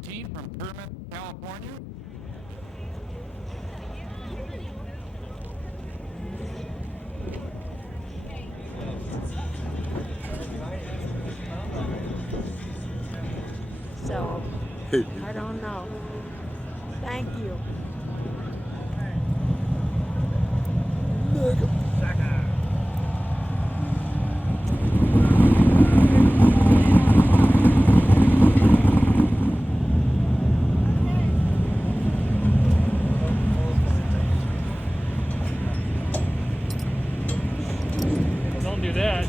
14 from Perris, California. So, I don't know. Thank you. Don't do that.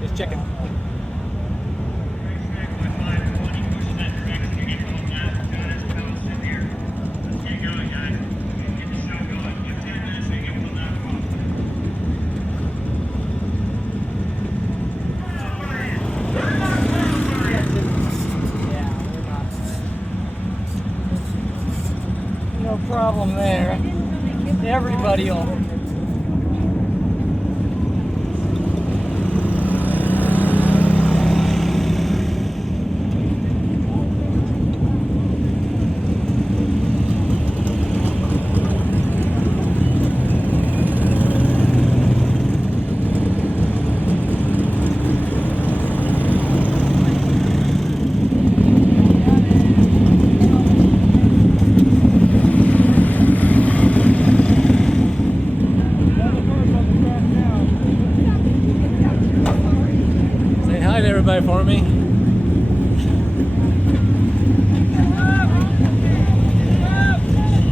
Just checking. No problem there. Everybody will. Say hi to everybody for me.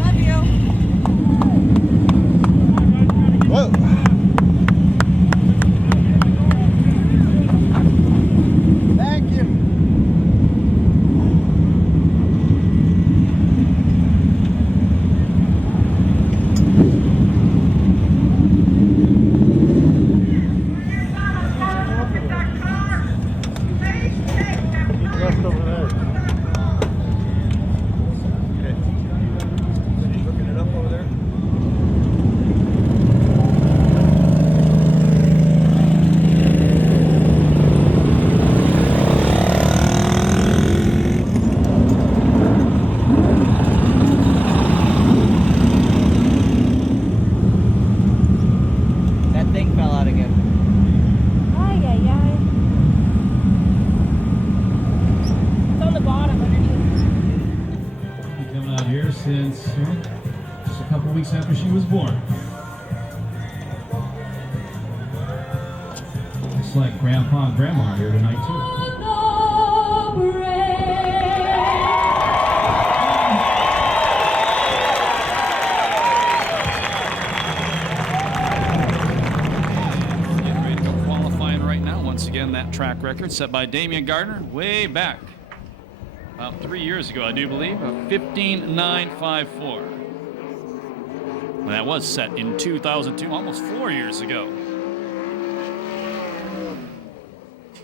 Love you. Whoa. Thank you. Just over there. Okay. You looking it up over there? That thing fell out again. Ay, ay, ay. It's on the bottom underneath. Been coming out here since just a couple weeks after she was born. Looks like Grandpa and Grandma are here tonight too. Getting ready to go qualifying right now. Once again, that track record set by Damian Gardner way back about 3 years ago, I do believe, of 15.954. Well, that was set in 2002, almost 4 years ago.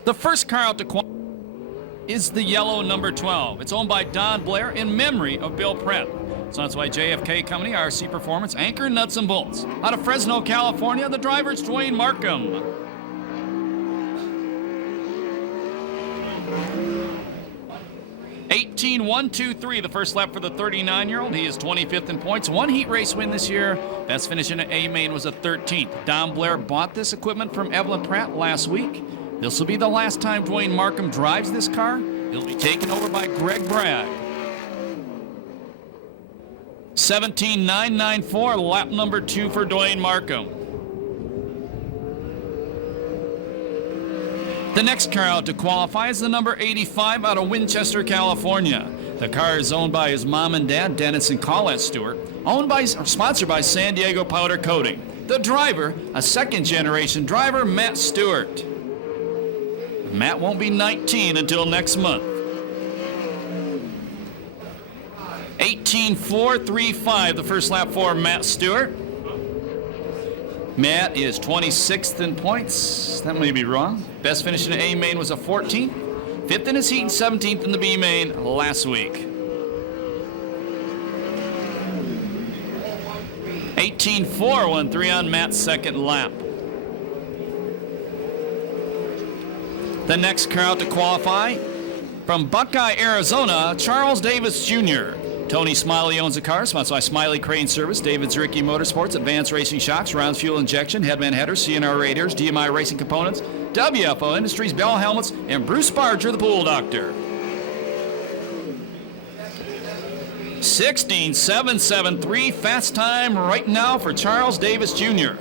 The first car out to qualify is the yellow number 12. It's owned by Don Blair in memory of Bill Pratt. So that's why JFK Company, RC Performance, anchor nuts and bolts. Out of Fresno, California, the driver's Dwayne Markham. (18.123) the first lap for the 39-year-old. He is 25th in points. One heat race win this year. Best finish in an A main was a 13th. Don Blair bought this equipment from Evelyn Pratt last week. This will be the last time Dwayne Markham drives this car. He'll be taken over by Greg Bragg. 17.994, lap number 2 for Dwayne Markham. The next car out to qualify is the number 85 out of Winchester, California. The car is owned by his mom and dad, Dennis and Colette Stewart, sponsored by San Diego Powder Coating. The driver, a second-generation driver, Matt Stewart. Matt won't be 19 until next month. 18.435, the first lap for Matt Stewart. Matt is 26th in points. That may be wrong. Best finish in the A main was a 14th. 5th in his heat and 17th in the B main last week. 18-4, 1-3 on Matt's second lap. The next car out to qualify, from Buckeye, Arizona, Charles Davis Jr. Tony Smiley owns the car, sponsored by Smiley Crane Service, David's Ricky Motorsports, Advanced Racing Shocks, Rounds Fuel Injection, Headman Headers, CNR Radiators, DMI Racing Components, WFO Industries, Bell Helmets, and Bruce Barger, the Pool Doctor. 16.773 fast time right now for Charles Davis Jr.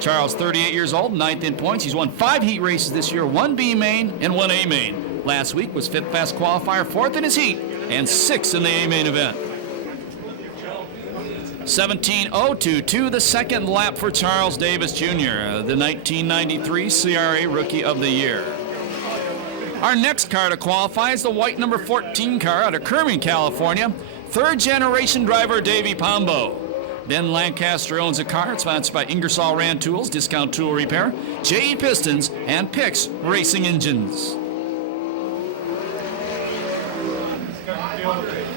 Charles, 38 years old, 9th in points. He's won 5 heat races this year, 1 B main and 1 A main. Last week was 5th fast qualifier, 4th in his heat, and 6th in the A main event. 17.022, the second lap for Charles Davis Jr., the 1993 CRA Rookie of the Year. Our next car to qualify is the white number 14 car out of Kerming, California. Third generation driver Davey Pombo. Ben Lancaster owns a car. It's sponsored by Ingersoll Rand Tools, Discount Tool Repair, JE Pistons, and Pix Racing Engines.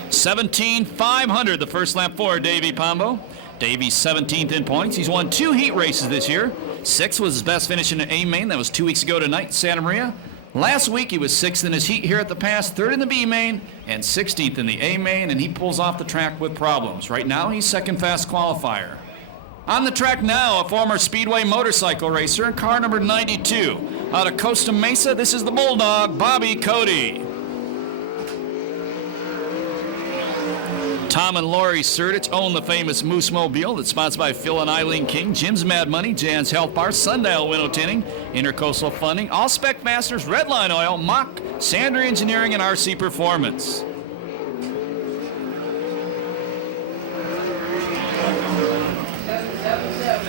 17,500, the first lap for Davey Pombo. Davey's 17th in points. He's won 2 heat races this year. 6th was his best finish in the A main. That was 2 weeks ago tonight in Santa Maria. Last week he was 6th in his heat here at the pass, 3rd in the B main, and 16th in the A main, and he pulls off the track with problems. Right now he's second fast qualifier. On the track now, a former Speedway motorcycle racer in car number 92. Out of Costa Mesa, this is the Bulldog, Bobby Cody. Tom and Lori Sertich own the famous Moose Mobile that's sponsored by Phil and Eileen King, Jim's Mad Money, Jan's Health Bar, Sundial Window Tinting, Intercoastal Funding, All Spec Masters, Redline Oil, Mock, Sandry Engineering, and RC Performance.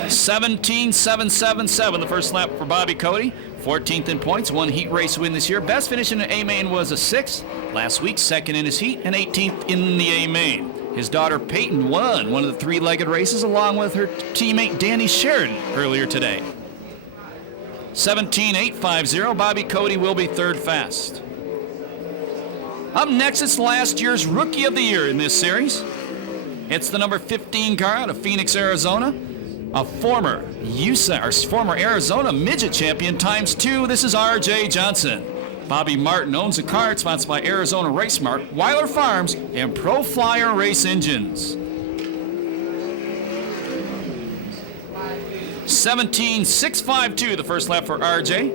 $17,777, the first lap for Bobby Cody. 14th in points, 1 heat race win this year. Best finish in the A main was a 6th. Last week, 2nd in his heat and 18th in the A main. His daughter Peyton won one of the 3-legged races along with her teammate Danny Sheridan earlier today. 17,850, Bobby Cody will be 3rd fast. Up next, it's last year's Rookie of the Year in this series. It's the number 15 car out of Phoenix, Arizona. A former USAC, or former Arizona midget champion ×2. This is R.J. Johnson. Bobby Martin owns a car sponsored by Arizona Race Mart, Weiler Farms, and Pro Flyer Race Engines. 17,652, the first lap for RJ.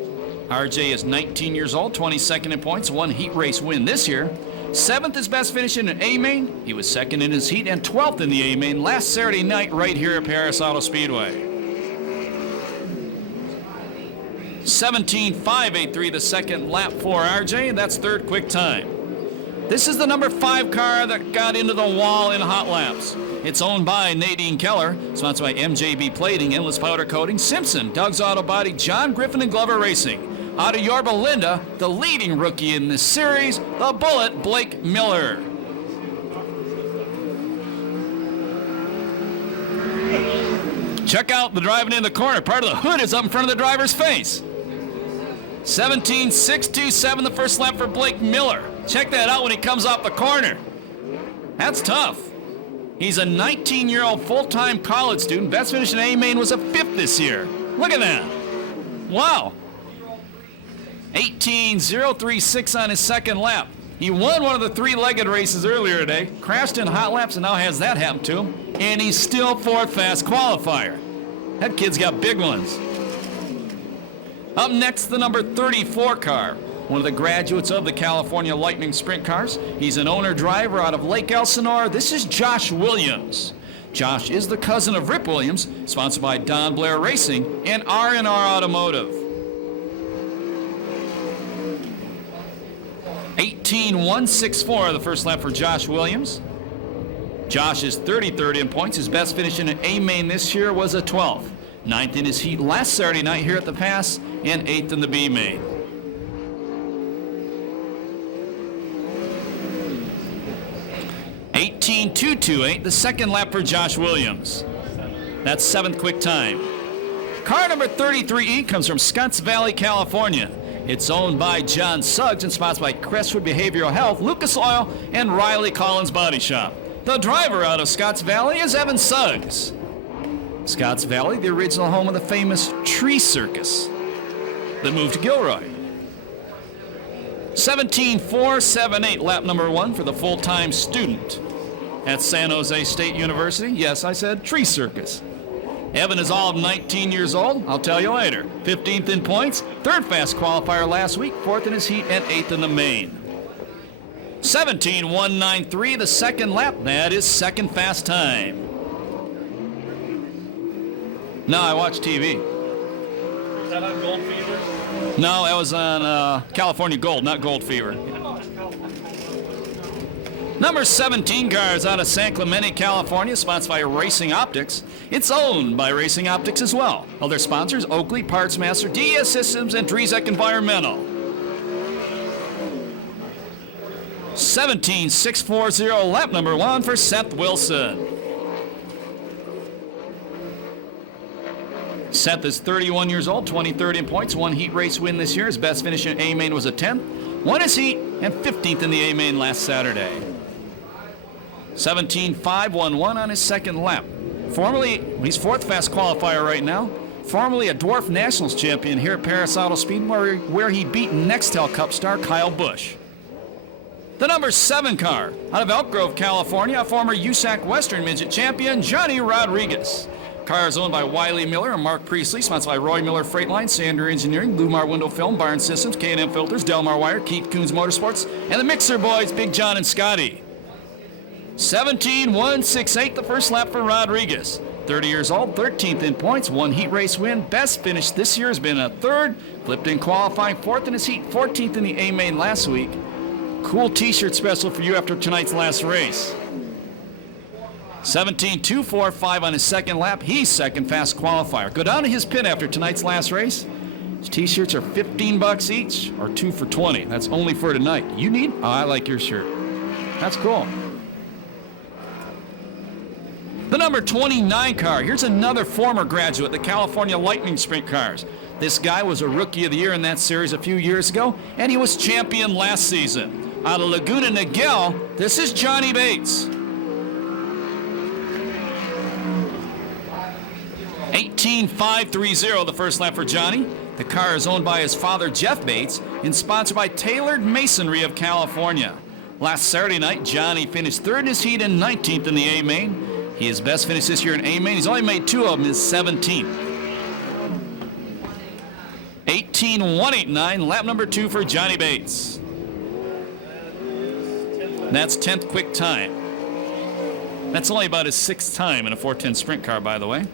RJ is 19 years old, 22nd in points, 1 heat race win this year. 7th is best finish in an A main. He was 2nd in his heat and 12th in the A main last Saturday night right here at Perris Auto Speedway. 17,583, the second lap for RJ, and that's 3rd quick time. This is the number 5 car that got into the wall in hot laps. It's owned by Nadine Keller, sponsored by MJB Plating, Endless Powder Coating, Simpson, Doug's Auto Body, John Griffin and Glover Racing. Out of Yorba Linda, the leading rookie in this series, the Bullet, Blake Miller. Check out the driving in the corner. Part of the hood is up in front of the driver's face. 17,627, the first lap for Blake Miller. Check that out when he comes off the corner. That's tough. He's a 19-year-old full-time college student. Best finish in A main was a 5th this year. Look at that. Wow. 18,036 on his second lap. He won one of the 3-legged races earlier today, crashed in hot laps, and now has that happen to him. And he's still 4th fast qualifier. That kid's got big ones. Up next, the number 34 car, one of the graduates of the California Lightning Sprint Cars. He's an owner-driver out of Lake Elsinore. This is Josh Williams. Josh is the cousin of Rip Williams, sponsored by Don Blair Racing and R&R Automotive. 18,164, the first lap for Josh Williams. Josh is 33rd in points. His best finish in an A main this year was a 12th. 9th in his heat last Saturday night here at the Pass, and 8th in the B main. $18,228, the second lap for Josh Williams. That's 7th quick time. Car number 33E comes from Scotts Valley, California. It's owned by John Suggs and sponsored by Crestwood Behavioral Health, Lucas Oil, and Riley Collins Body Shop. The driver out of Scotts Valley is Evan Suggs. Scotts Valley, the original home of the famous Tree Circus that moved to Gilroy. 17.478, lap number 1 for the full-time student at San Jose State University. Yes, I said Tree Circus. Evan is all of 19 years old. I'll tell you later. 15th in points, 3rd fast qualifier last week, 4th in his heat, and 8th in the main. 17.193, the second lap. That is second fast time. No, I watch TV. Is that on Gold Fever? No, that was on California Gold, not Gold Fever. Number 17 car is out of San Clemente, California, sponsored by Racing Optics. It's owned by Racing Optics as well. Other sponsors, Oakley, Parts Master, DES Systems, and Drizek Environmental. 17.640, lap number 1 for Seth Wilson. Seth is 31 years old, 23rd in points, 1 heat race win this year. His best finish in A-Main was a 10th, 1 his heat, and 15th in the A-Main last Saturday. 17.511 on his second lap. Formerly, he's 4th fast qualifier right now. Formerly a Dwarf Nationals champion here at Perris Auto Speedway, where he beat Nextel Cup star Kyle Busch. The number 7 car, out of Elk Grove, California, former USAC Western Midget champion Johnny Rodriguez. Car is owned by Wiley Miller and Mark Priestley, sponsored by Roy Miller Freight Line, Sander Engineering, Lumar Window Film, Barn Systems, K&M Filters, Delmar Wire, Keith Coons Motorsports, and the Mixer Boys, Big John and Scotty. 17.168, the first lap for Rodriguez. 30 years old, 13th in points, 1 heat race win. Best finish this year has been a 3rd, flipped in qualifying, 4th in his heat, 14th in the A-Main last week. Cool t-shirt special for you after tonight's last race. 17.245 on his second lap. He's second fast qualifier. Go down to his pit after tonight's last race. His t-shirts are $15 each, or 2 for $20. That's only for tonight. You need? Oh, I like your shirt. That's cool. The number 29 car. Here's another former graduate, the California Lightning Sprint Cars. This guy was a Rookie of the Year in that series a few years ago, and he was champion last season. Out of Laguna Niguel, this is Johnny Bates. 18.530, the first lap for Johnny. The car is owned by his father, Jeff Bates, and sponsored by Tailored Masonry of California. Last Saturday night, Johnny finished 3rd in his heat and 19th in the A-Main. His best finish this year in A-Main, he's only made 2 of them, is 17th. 18.189, lap number 2 for Johnny Bates. That's 10th quick time. That's only about his 6th time in a 410 sprint car, by the way.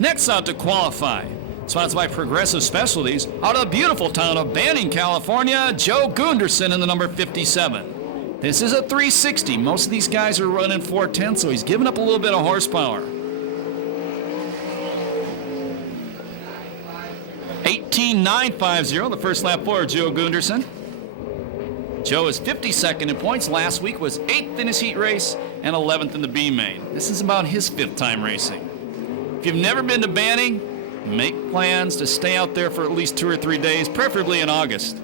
Next out to qualify, sponsored by Progressive Specialties, out of the beautiful town of Banning, California, Joe Gunderson in the number 57. This is a 360. Most of these guys are running 410, so he's giving up a little bit of horsepower. 18.950, the first lap for Joe Gunderson. Joe is 52nd in points. Last week was 8th in his heat race and 11th in the B-Main. This is about his 5th time racing. If you've never been to Banning, make plans to stay out there for at least 2 or 3 days, preferably in August.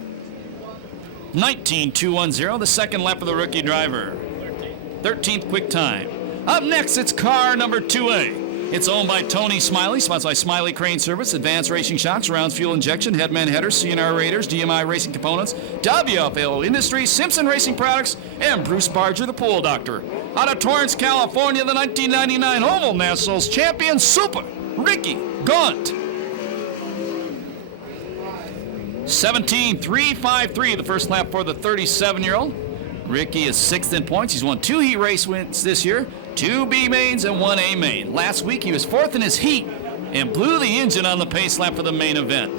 19.210, the second lap of the rookie driver. 13th quick time. Up next, it's car number 2A. It's owned by Tony Smiley, sponsored by Smiley Crane Service, Advanced Racing Shocks, Rounds Fuel Injection, Headman Headers, CNR Raiders, DMI Racing Components, WFL Industries, Simpson Racing Products, and Bruce Barger, the Pool Doctor. Out of Torrance, California, the 1999 Oval Nationals champion, Super Ricky Gaunt. 17.353, the first lap for the 37-year-old. Ricky is 6th in points. He's won 2 heat race wins this year, 2 B-Mains and 1 A-Main. Last week he was 4th in his heat and blew the engine on the pace lap for the main event.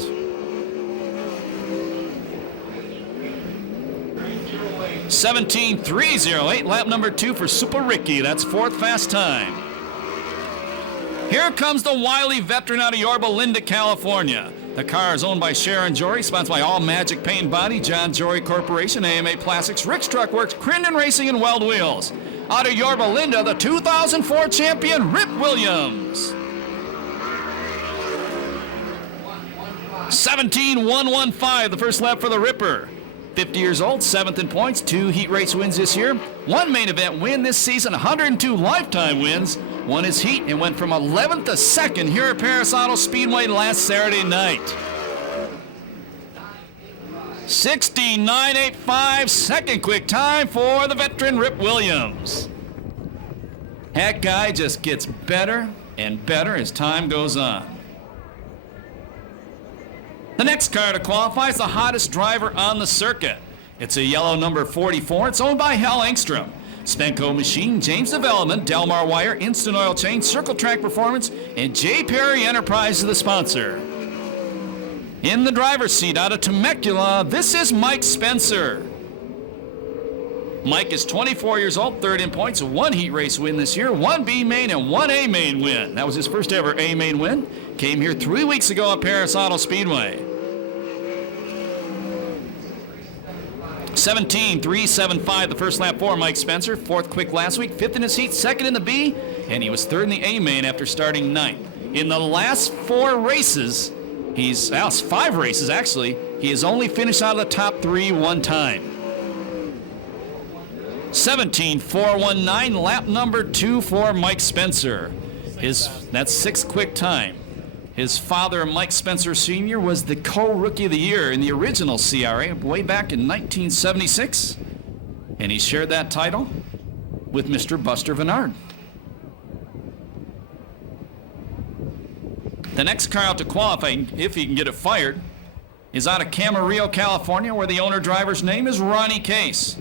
17.308, lap number 2 for Super Ricky. That's 4th fast time. Here comes the wily veteran out of Yorba Linda, California. The car is owned by Sharon Jory, sponsored by All Magic Paint and Body, John Jory Corporation, AMA Plastics, Rick's Truck Works, Crindon Racing, and Weld Wheels. Out of Yorba Linda, the 2004 champion, Rip Williams. 17.115, the first lap for the Ripper. 50 years old, 7th in points, 2 heat race wins this year, 1 main event win this season, 102 lifetime wins, won his heat and went from 11th to 2nd here at Perris Auto Speedway last Saturday night. 69.85, second quick time for the veteran Rip Williams. That guy just gets better and better as time goes on. The next car to qualify is the hottest driver on the circuit. It's a yellow number 44. It's owned by Hal Engstrom. Spenco Machine, James Development, Delmar Wire, Instant Oil Change, Circle Track Performance, and J. Perry Enterprise is the sponsor. In the driver's seat out of Temecula, this is Mike Spencer. Mike is 24 years old, 3rd in points, 1 heat race win this year, 1 B main and 1 A main win. That was his first ever A main win. Came here 3 weeks ago at Perris Auto Speedway. 17.375 the first lap for Mike Spencer, 4th quick last week, 5th in his heat, 2nd in the B, and he was 3rd in the A main after starting 9th. In the last 4 races, 5 races actually, he has only finished out of the top 3 1 time. 17.419, lap number 2 for Mike Spencer. That's 6th quick time. His father, Mike Spencer Sr., was the co-rookie of the year in the original CRA way back in 1976. And he shared that title with Mr. Buster Vennard. The next car out to qualify, if he can get it fired, is out of Camarillo, California, where the owner driver's name is Ronnie Case.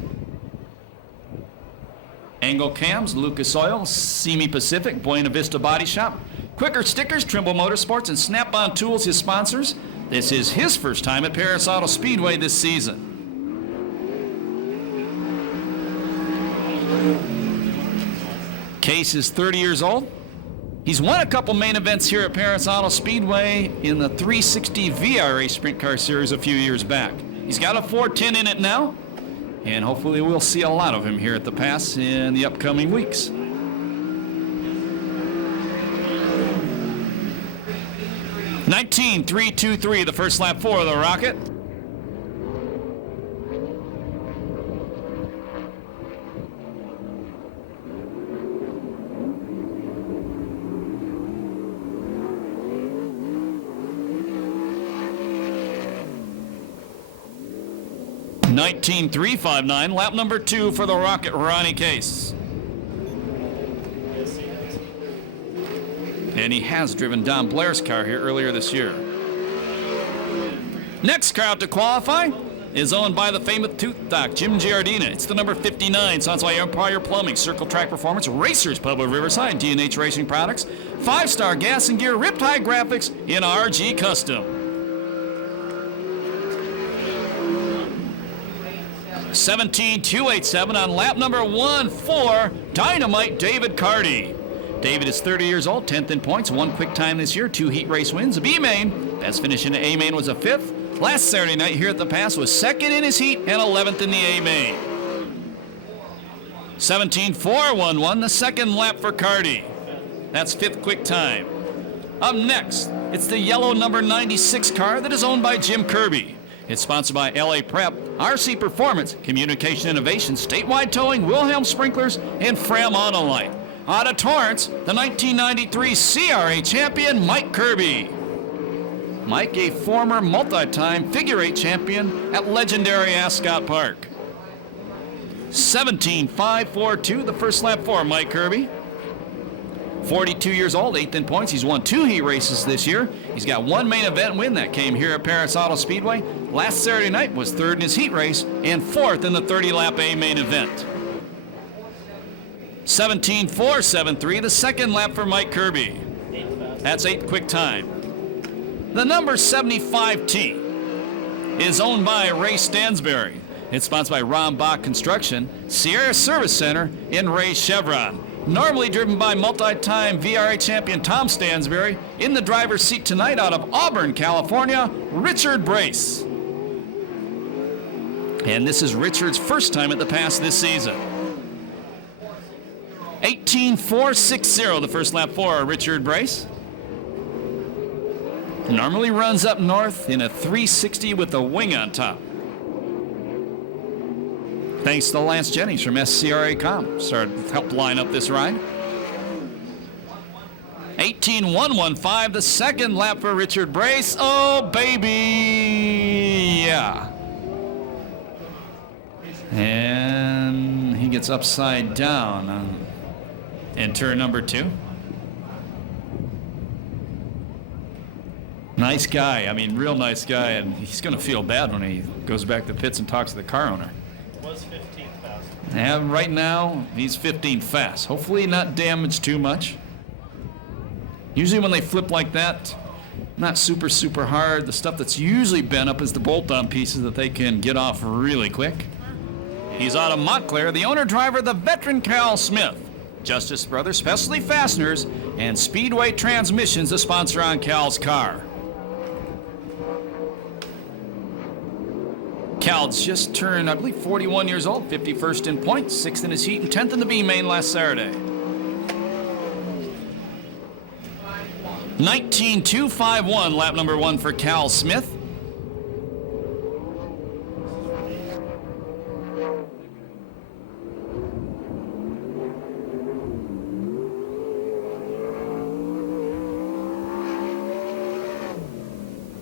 Angle Cams, Lucas Oil, Semi Pacific, Buena Vista Body Shop, Quicker Stickers, Trimble Motorsports, and Snap-on Tools, his sponsors. This is his first time at Perris Auto Speedway this season. Case is 30 years old. He's won a couple main events here at Perris Auto Speedway in the 360 VRA Sprint Car Series a few years back. He's got a 410 in it now, and hopefully we'll see a lot of him here at the Pass in the upcoming weeks. 19.323 the first lap for the Rocket. $19.359, lap number 2 for the Rocket, Ronnie Case. And he has driven Don Blair's car here earlier this year. Next car out to qualify is owned by the famous Tooth Doc, Jim Giardina. It's the number 59, sponsored by Empire Plumbing, Circle Track Performance, Racers Pub of Riverside, D&H Racing Products, 5-star gas and gear, Riptide Graphics in RG Custom. 17.287 on lap number 1 for Dynamite David Carty. David is 30 years old, 10th in points, 1 quick time this year, 2 heat race wins, a B main. Best finish in the A main was a 5th. Last Saturday night here at the Pass was 2nd in his heat and 11th in the A main. 17.411, the second lap for Carty. That's 5th quick time. Up next, it's the yellow number 96 car that is owned by Jim Kirby. It's sponsored by LA Prep, RC Performance, Communication Innovation, Statewide Towing, Wilhelm Sprinklers, and Fram Autolite. Out of Torrance, the 1993 CRA champion, Mike Kirby. Mike, a former multi-time figure 8 champion at legendary Ascot Park. 17.542, the first lap for Mike Kirby. 42 years old, 8th in points. He's won 2 heat races this year. He's got 1 main event win that came here at Perris Auto Speedway. Last Saturday night was 3rd in his heat race and 4th in the 30-lap A main event. 17.473, the second lap for Mike Kirby. That's 8th quick time. The number 75T is owned by Ray Stansberry. It's sponsored by Ron Bach Construction, Sierra Service Center, and Ray Chevron. Normally driven by multi-time VRA champion Tom Stansberry. In the driver's seat tonight out of Auburn, California, Richard Brace. And this is Richard's first time at the Pass this season. 18.460, the first lap for Richard Brace. Normally runs up north in a 360 with a wing on top. Thanks to Lance Jennings from SCRA helped line up this ride. 18.115, the second lap for Richard Brace. Oh, baby! Yeah. And he gets upside down in turn number 2. Nice guy. I mean, real nice guy. And he's going to feel bad when he goes back to the pits and talks to the car owner. Was 15th fast. And right now, he's 15th fast. Hopefully not damaged too much. Usually when they flip like that, not super, super hard. The stuff that's usually bent up is the bolt-on pieces that they can get off really quick. He's out of Montclair, the owner-driver, the veteran Cal Smith. Justice Brothers Specialty Fasteners and Speedway Transmissions, the sponsor on Cal's car. Cal's just turned, I believe, 41 years old, 51st in points, 6th in his heat, and 10th in the B main last Saturday. 19.251, lap number 1 for Cal Smith.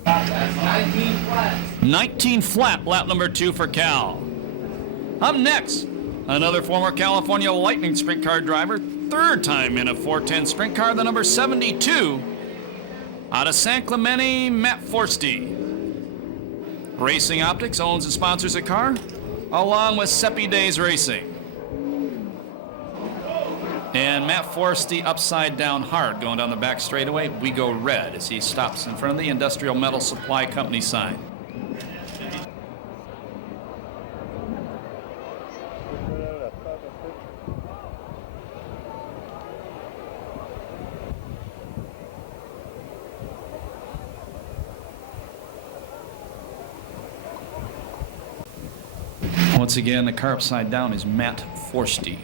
That's 19 flat. 19 flat, lap number 2 for Cal. Up next, another former California Lightning sprint car driver, third time in a 410 sprint car, the number 72, out of San Clemente, Matt Forsty. Racing Optics owns and sponsors the car, along with Seppi Days Racing. And Matt Forsty upside down hard, going down the back straightaway. We go red as he stops in front of the Industrial Metal Supply Company sign. Once again, the car upside down is Matt Forsty.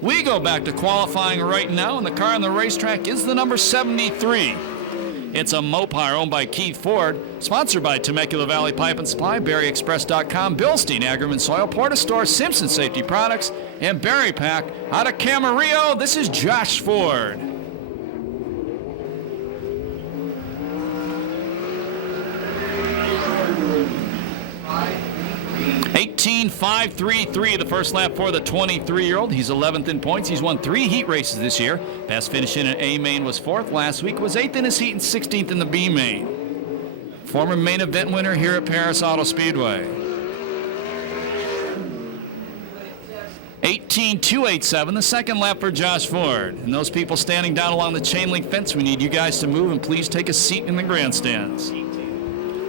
We go back to qualifying right now, and the car on the racetrack is the number 73. It's a Mopar owned by Keith Ford, sponsored by Temecula Valley Pipe and Supply, BerryExpress.com, Bilstein Agriman Soil, Portastore, Simpson Safety Products, and Berry Pack. Out of Camarillo, this is Josh Ford. .533, the first lap for the 23-year-old. He's 11th in points. He's won 3 heat races this year. Best finish in an A main was 4th. Last week was 8th in his heat and 16th in the B main. Former main event winner here at Perris Auto Speedway. 18.287, the second lap for Josh Ford. And those people standing down along the chain link fence, we need you guys to move and please take a seat in the grandstands.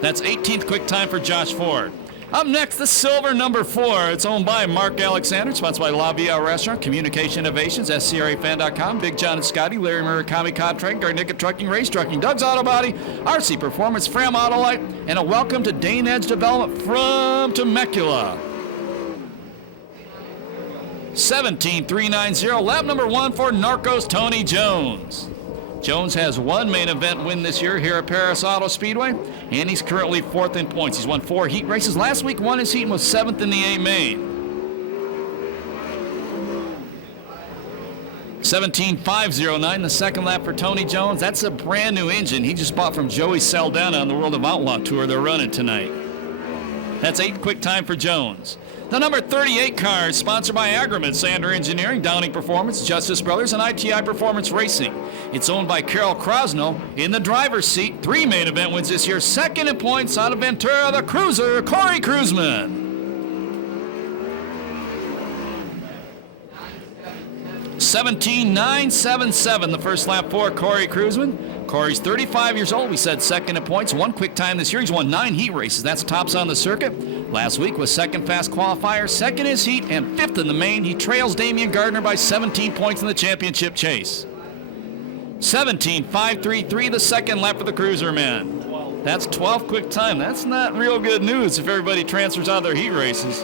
That's 18th quick time for Josh Ford. Up next, the silver number 4. It's owned by Mark Alexander, sponsored by La Via Restaurant, Communication Innovations, SCRAFan.com, Big John and Scotty, Larry Murakami Contract, Garnica Trucking, Race Trucking, Doug's Auto Body, RC Performance, Fram Autolite, and a welcome to Dane Edge Development from Temecula. 17.390, lap number 1 for Narcos Tony Jones. Jones has 1 main event win this year here at Perris Auto Speedway, and he's currently 4th in points. He's won 4 heat races. Last week, won his heat and was 7th in the A main. 17.509, the second lap for Tony Jones. That's a brand new engine he just bought from Joey Saldana on the World of Outlaw Tour they're running tonight. That's 8th quick time for Jones. The number 38 car is sponsored by Agriman, Sander Engineering, Downing Performance, Justice Brothers, and ITI Performance Racing. It's owned by Carol Krosno. In the driver's seat, 3 main event wins this year. 2nd in points out of Ventura, the cruiser, Corey Kruzman. 17.977, the first lap for Corey Kruzman. Corey's 35 years old. We said 2nd in points, 1 quick time this year. He's won 9 heat races. That's tops on the circuit. Last week was 2nd fast qualifier, 2nd in his heat, and 5th in the main. He trails Damian Gardner by 17 points in the championship chase. 17.533, the second lap for the cruiser man. That's 12 quick time. That's not real good news if everybody transfers out of their heat races.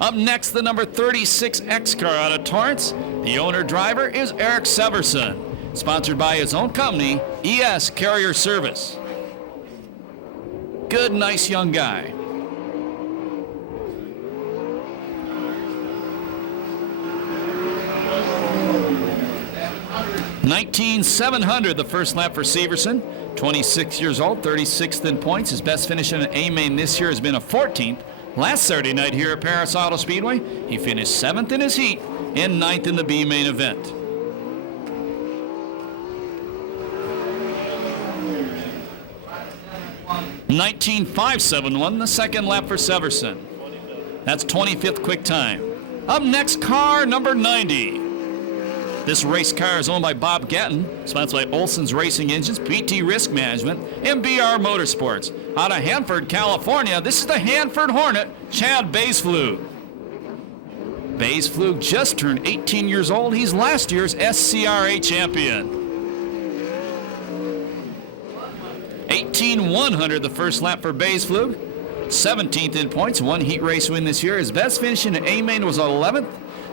Up next, the number 36 X car out of Torrance. The owner-driver is Eric Severson, sponsored by his own company, ES Carrier Service. Good, nice young guy. 19,700 the first lap for Severson. 26 years old, 36th in points. His best finish in an A main this year has been a 14th. Last Saturday night here at Perris Auto Speedway, he finished 7th in his heat and 9th in the B main event. (19.571) the second lap for Severson. That's 25th quick time. Up next, car number 90. This race car is owned by Bob Gatton, sponsored by Olson's Racing Engines, PT Risk Management, and BR Motorsports. Out of Hanford, California, this is the Hanford Hornet, Chad Baysflug. Baysflug just turned 18 years old. He's last year's SCRA champion. 18,100 the first lap for Baysflug. 17th in points, one heat race win this year. His best finish in an A main was 11th.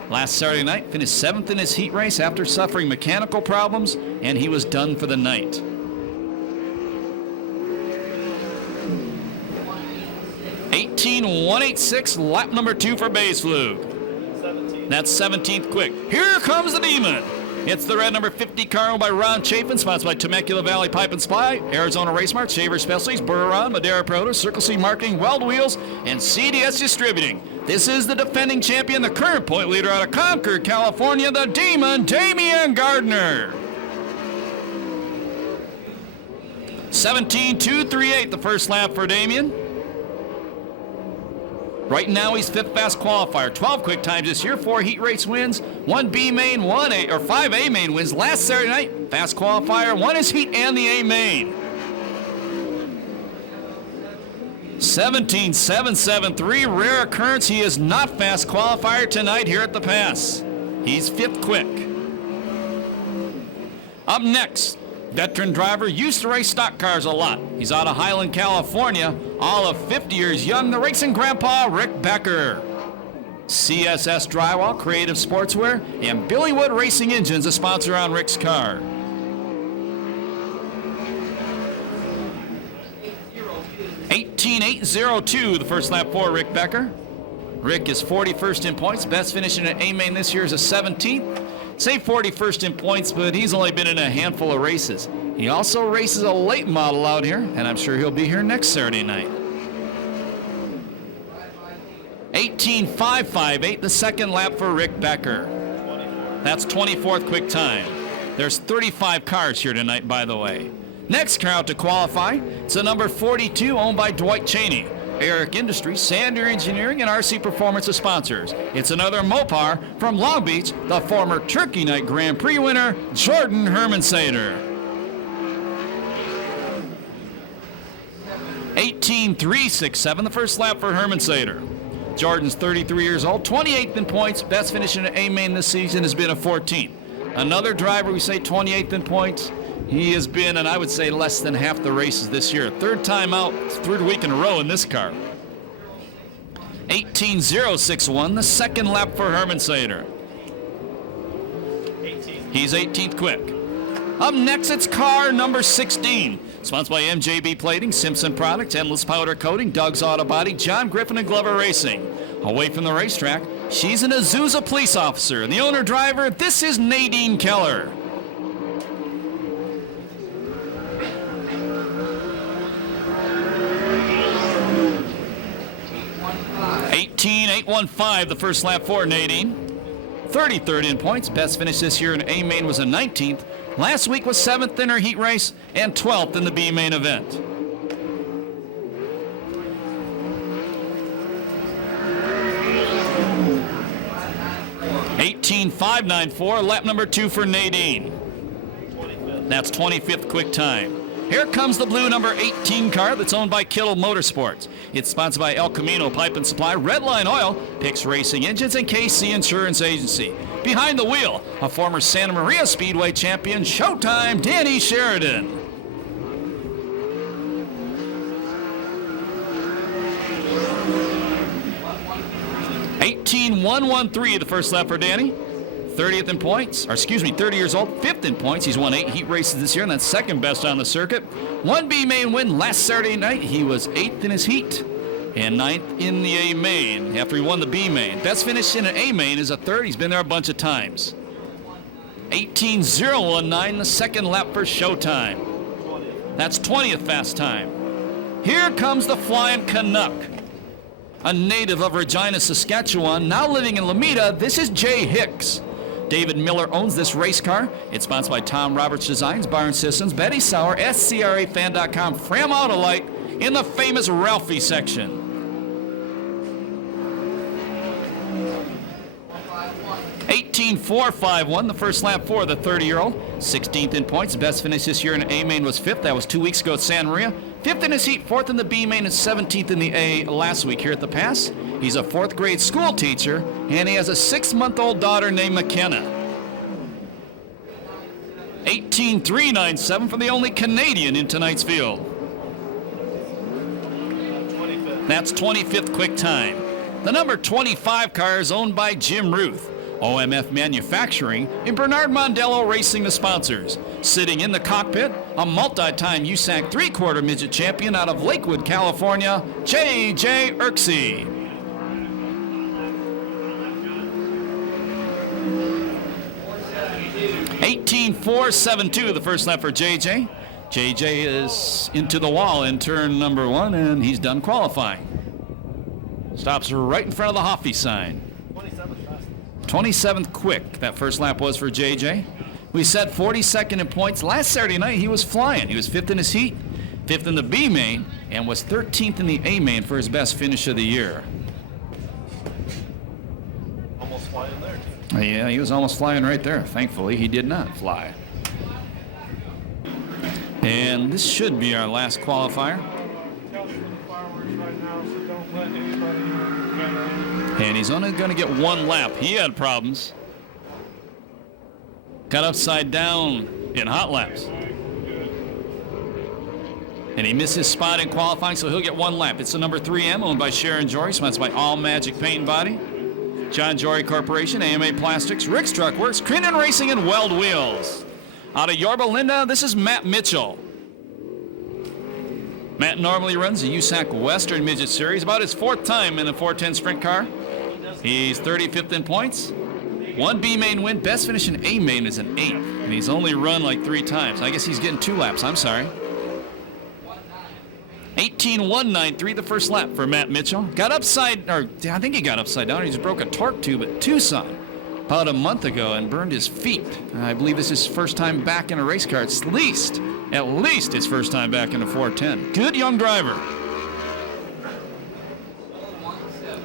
Last Saturday night, finished 7th in his heat race after suffering mechanical problems, and he was done for the night. (18,186) lap number 2 for Baysflug. That's 17th quick. Here comes the Demon. It's the red number 50 car owned by Ron Chafin, sponsored by Temecula Valley Pipe and Supply, Arizona Race Mart, Shaver Specialties, Burron, Madera Produce, Circle C Marketing, Weld Wheels, and CDS Distributing. This is the defending champion, the current point leader out of Concord, California, the Demon, Damian Gardner. 17,238 the first lap for Damian. Right now he's 5th fast qualifier. 12 quick times this year, 4 heat race wins, 1 B main, 5 A main wins. Last Saturday night, fast qualifier, 1 his heat and the A main. 17,773, rare occurrence. He is not fast qualifier tonight here at the pass. He's 5th quick. Up next, veteran driver, used to race stock cars a lot. He's out of Highland, California, all of 50 years young, the racing grandpa, Rick Becker. CSS Drywall, Creative Sportswear, and Billy Wood Racing Engines, a sponsor on Rick's car. 18,802 the first lap for Rick Becker. Rick is 41st in points. Best finish in an A main this year is a 17th. Say 41st in points, but he's only been in a handful of races. He also races a late model out here, and I'm sure he'll be here next Saturday night. 18,558 the second lap for Rick Becker. That's 24th quick time. There's 35 cars here tonight, by the way. Next car out to qualify, it's the number 42 owned by Dwight Cheney. Eric Industries, Sander Engineering, and RC Performance as sponsors. It's another Mopar from Long Beach, the former Turkey Night Grand Prix winner, Jordan Hermansader. 18,367 the first lap for Hermansader. Jordan's 33 years old, 28th in points. Best finish in an A main this season has been a 14th. Another driver, we say 28th in points. He has been, and I would say, less than half the races this year. Third time out, third week in a row in this car. 18,061, the second lap for Hermansader. He's 18th quick. Up next, it's car number 16. Sponsored by MJB Plating, Simpson Products, Endless Powder Coating, Doug's Auto Body, John Griffin and Glover Racing. Away from the racetrack, she's an Azusa police officer. And the owner-driver, this is Nadine Keller. 18,815 the first lap for Nadine. 33rd in points. Best finish this year in A main was a 19th. Last week was 7th in her heat race and 12th in the B main event. 18,594, lap number 2 for Nadine. That's 25th quick time. Here comes the blue number 18 car that's owned by Kittle Motorsports. It's sponsored by El Camino Pipe and Supply, Redline Oil, Pix Racing Engines, and KC Insurance Agency. Behind the wheel, a former Santa Maria Speedway champion, Showtime Danny Sheridan. 18.113 the first lap for Danny. 30th in points, or excuse me, 30 years old, 5th in points. He's won 8 heat races this year, and that's second best on the circuit. 1 B main win last Saturday night. He was 8th in his heat and 9th in the A main after he won the B main. Best finish in an A main is a 3rd. He's been there a bunch of times. 18.019 the second lap for Showtime. That's 20th fast time. Here comes the Flying Canuck. A native of Regina, Saskatchewan, now living in Lomita, this is Jay Hicks. David Miller owns this race car. It's sponsored by Tom Roberts Designs, Barn Systems, Betty Sauer, SCRAFan.com, Fram Autolite in the famous Ralphie section. .18.451 the first lap for the 30-year-old. 16th in points. Best finish this year in A main was 5th. That was 2 weeks ago at Santa Maria. 5th in his heat, 4th in the B main, and 17th in the A last week here at the Pass. He's a 4th grade school teacher, and he has a 6-month-old daughter named McKenna. 18.397 for the only Canadian in tonight's field. 25th. That's 25th quick time. The number 25 car is owned by Jim Ruth. OMF Manufacturing and Bernard Mondello Racing, the sponsors. Sitting in the cockpit, a multi-time USAC 3/4 midget champion out of Lakewood, California, J.J. Irksey. .18.472 the first lap for JJ. JJ is into the wall in turn number 1, and he's done qualifying. Stops right in front of the Hoffy sign. 27th quick, that first lap was for JJ. We said 42nd in points. Last Saturday night, he was flying. He was 5th in his heat, 5th in the B main, and was 13th in the A main for his best finish of the year. Almost flying there. Yeah, he was almost flying right there. Thankfully, he did not fly. And this should be our last qualifier. And he's only going to get 1 lap. He had problems. Got upside down in hot laps. And he missed his spot in qualifying, so he'll get 1 lap. It's the number 3M, owned by Sharon Jory, sponsored by All Magic Paint and Body, John Jory Corporation, AMA Plastics, Rick's Truck Works, Crinan Racing, and Weld Wheels. Out of Yorba Linda, this is Matt Mitchell. Matt normally runs the USAC Western Midget Series, about his 4th time in the 410 sprint car. He's 35th in points. 1 B main win. Best finish in A main is an 8th, and he's only run like 3 times. I guess he's getting 2 laps. I'm sorry. 18.193 the first lap for Matt Mitchell. Got upside, or I think he got upside down. He just broke a torque tube at Tucson about a month ago and burned his feet. I believe this is his first time back in a race car. It's at least his first time back in a 410. Good young driver.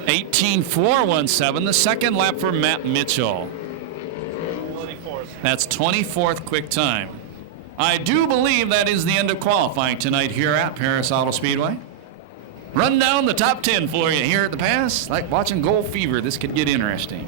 18.417 the second lap for Matt Mitchell. 24th. That's 24th quick time. I do believe that is the end of qualifying tonight here at Perris Auto Speedway. Run down the top 10 for you here at the Pass. Like watching Gold Fever, this could get interesting.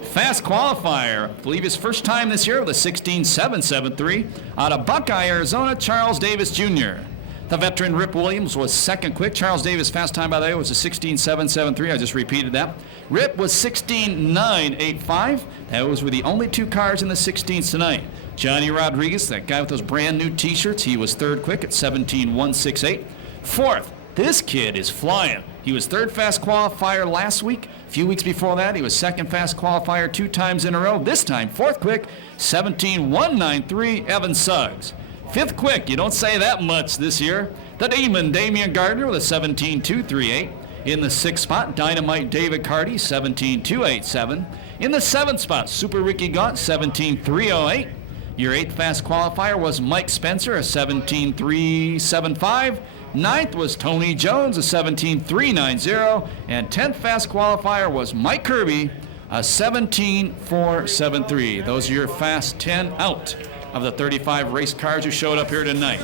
Fast qualifier, I believe his first time this year with a 16.773 out of Buckeye, Arizona, Charles Davis Jr. The veteran Rip Williams was 2nd quick. Charles Davis' fast time, by the way, was a 16.773. I just repeated that. Rip was 16.985. Those were the only 2 cars in the 16s tonight. Johnny Rodriguez, that guy with those brand new t-shirts, he was 3rd quick at 17.168. 4th, this kid is flying. He was 3rd fast qualifier last week. A few weeks before that, he was 2nd fast qualifier 2 times in a row. This time, 4th quick, 17.193, Evan Suggs. 5th quick, you don't say that much this year. The Demon, Damian Gardner with a 17.238. In the 6th spot, Dynamite David Carty, 17.287. In the 7th spot, Super Ricky Gaunt, 17.308. Your 8th fast qualifier was Mike Spencer, a 17.375. 9th was Tony Jones, a 17.390. And 10th fast qualifier was Mike Kirby, a 17.473. Those are your fast 10 out of the 35 race cars who showed up here tonight.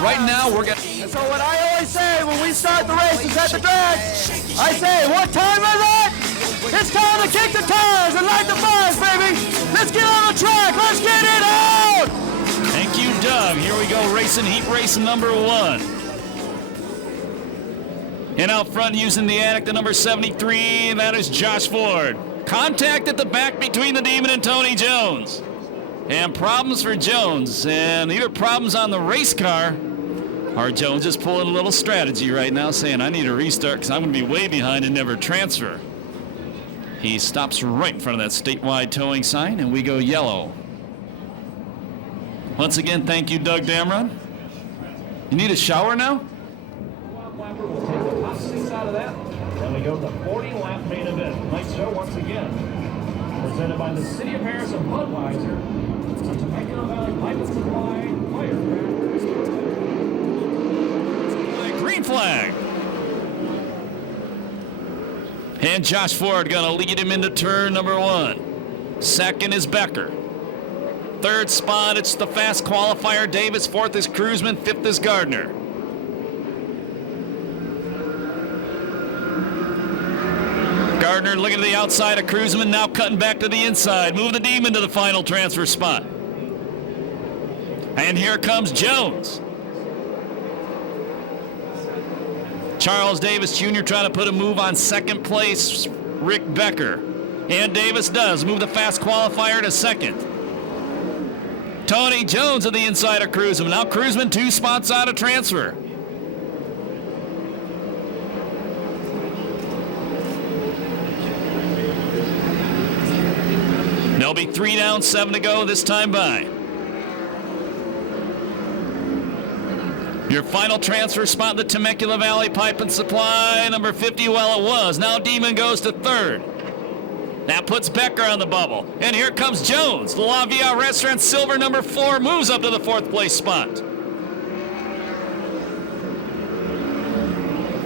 Right now, we're getting... So what I always say when we start the races at the drag, I say, what time is it? It's time to kick the tires and light the fires, baby. Let's get on the track. Let's get it out. Thank you, Doug. Here we go, racing heat race number 1. And out front using the attic, the number 73, that is Josh Ford. Contact at the back between the Demon and Tony Jones. And problems for Jones. And either problems on the race car, or Jones is pulling a little strategy right now, saying, I need to restart because I'm going to be way behind and never transfer. He stops right in front of that statewide towing sign, and we go yellow. Once again, thank you, Doug Damron. You need a shower now? We'll take the top 6 out of that. Then we go to the 40-lap main event. Night show once again. Presented by the City of Perris and Budweiser. On Temecula Valley Pipe and Supply, Firecracker. Green flag. And Josh Ford going to lead him into turn number 1. Second is Becker. Third spot, it's the fast qualifier, Davis. Fourth is Cruzman. Fifth is Gardner. Gardner looking to the outside of Cruzman, now cutting back to the inside. Move the Demon to the final transfer spot. And here comes Jones. Charles Davis Jr. trying to put a move on second place, Rick Becker. And Davis does move the fast qualifier to second. Tony Jones to the inside of Cruzman. Now Cruzman 2 spots out of transfer. There'll be 3 down, 7 to go this time by. Your final transfer spot in the Temecula Valley Pipe and Supply, number 50, well it was. Now Demon goes to third. That puts Becker on the bubble. And here comes Jones. The La Via Restaurant Silver, number 4, moves up to the 4th place spot.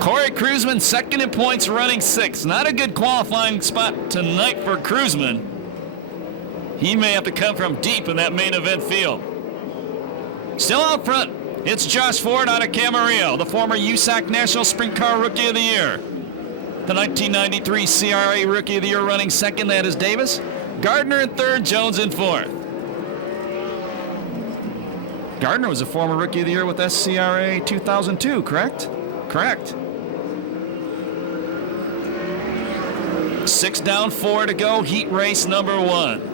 Corey Cruzman, second in points, running 6th. Not a good qualifying spot tonight for Cruzman. He may have to come from deep in that main event field. Still out front, it's Josh Ford out of Camarillo, the former USAC National Sprint Car Rookie of the Year. The 1993 CRA Rookie of the Year running second, that is Davis. Gardner in third, Jones in fourth. Gardner was a former Rookie of the Year with SCRA 2002, correct? Correct. 6 down, 4 to go, heat race number 1.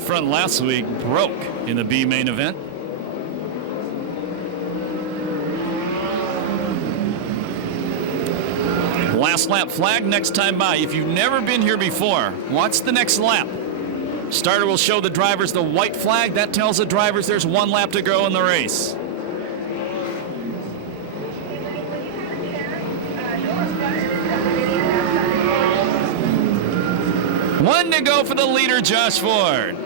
Front last week broke in the B main event. Last lap flag next time by. If you've never been here before, what's the next lap? Starter will show the drivers the white flag. That tells the drivers there's 1 lap to go in the race. One to go for the leader, Josh Ford.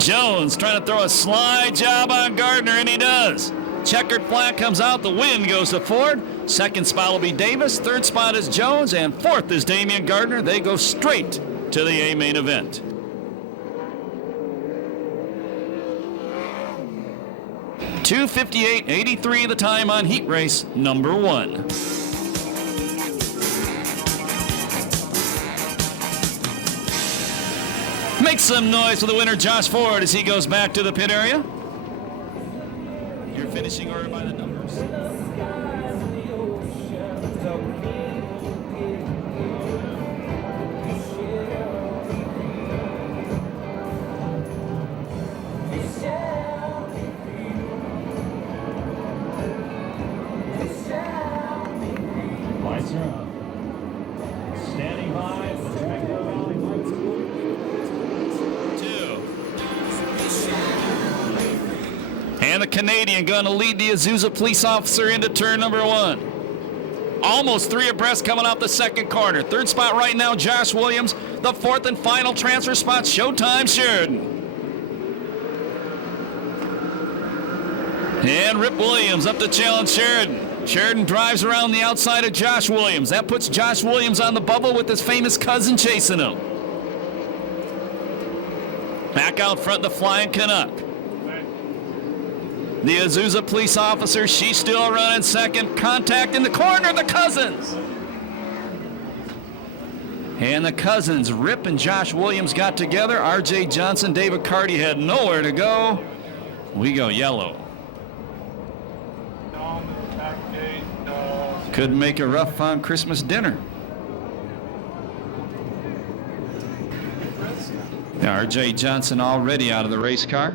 Jones trying to throw a slide job on Gardner, and he does. Checkered flag comes out. The win goes to Ford. Second spot will be Davis. Third spot is Jones. And fourth is Damian Gardner. They go straight to the A main event. .258.83 the time on heat race number 1. Make some noise for the winner, Josh Ford, as he goes back to the pit area. Your finishing order by the numbers. Lights are up. Standing by for the Temecula Valley Pipe Supply. 2. And the Canadian going to lead the Azusa police officer into turn number 1. Almost 3 abreast coming off the second corner. Third spot right now, Josh Williams. The 4th and final transfer spot, Showtime Sheridan. And Rip Williams up to challenge Sheridan. Sheridan drives around the outside of Josh Williams. That puts Josh Williams on the bubble with his famous cousin chasing him. Back out front, the Flying Canuck. The Azusa police officer, she's still running second. Contact in the corner, the Cousins. And the Cousins, Rip and Josh Williams got together. R.J. Johnson, David Carty had nowhere to go. We go yellow. Could make a rough on Christmas dinner. R.J. Johnson already out of the race car.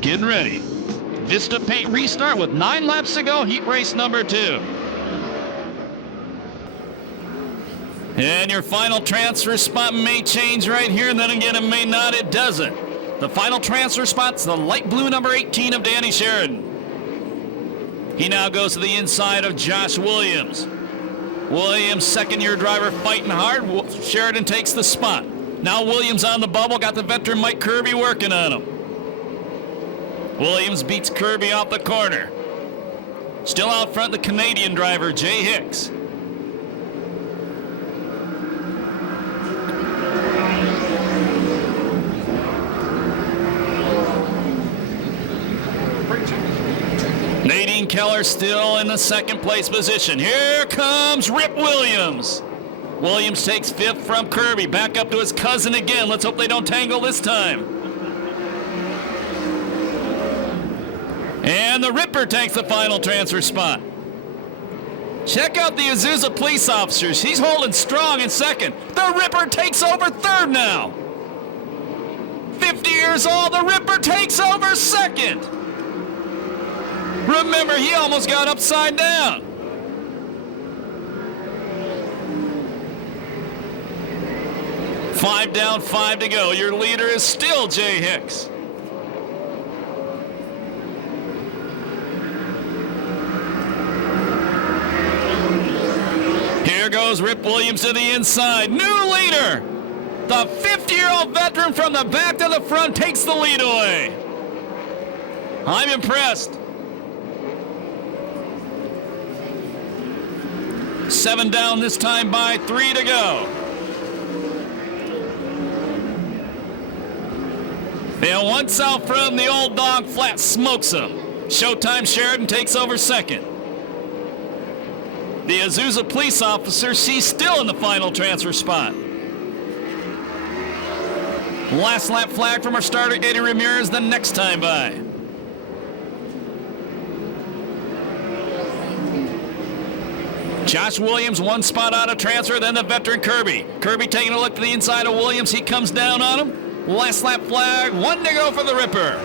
Getting ready. Vista Paint restart with 9 laps to go, heat race number 2. And your final transfer spot may change right here, and then again it may not, it doesn't. The final transfer spot's the light blue number 18 of Danny Sheridan. He now goes to the inside of Josh Williams. Williams, second-year driver, fighting hard. Sheridan takes the spot. Now Williams on the bubble, got the veteran Mike Kirby working on him. Williams beats Kirby off the corner. Still out front, the Canadian driver, Jay Hicks. Nadine Keller still in the second place position. Here comes Rip Williams. Williams takes 5th from Kirby. Back up to his cousin again. Let's hope they don't tangle this time. And the Ripper takes the final transfer spot. Check out the Azusa police officers. He's holding strong in second. The Ripper takes over 3rd now. 50 years old, the Ripper takes over 2nd. Remember, he almost got upside down. Five down, 5 to go. Your leader is still Jay Hicks. Here goes Rip Williams to the inside. New leader. The 50-year-old veteran from the back to the front takes the lead away. I'm impressed. 7 down this time by 3 to go. And once out from the old dog flat smokes him. Showtime Sheridan takes over 2nd. The Azusa police officer, she's still in the final transfer spot. Last lap flag from our starter, Eddie Ramirez, the next time by. Josh Williams, 1 spot out of transfer, then the veteran Kirby. Kirby taking a look to the inside of Williams. He comes down on him. Last lap flag, 1 to go for the Ripper.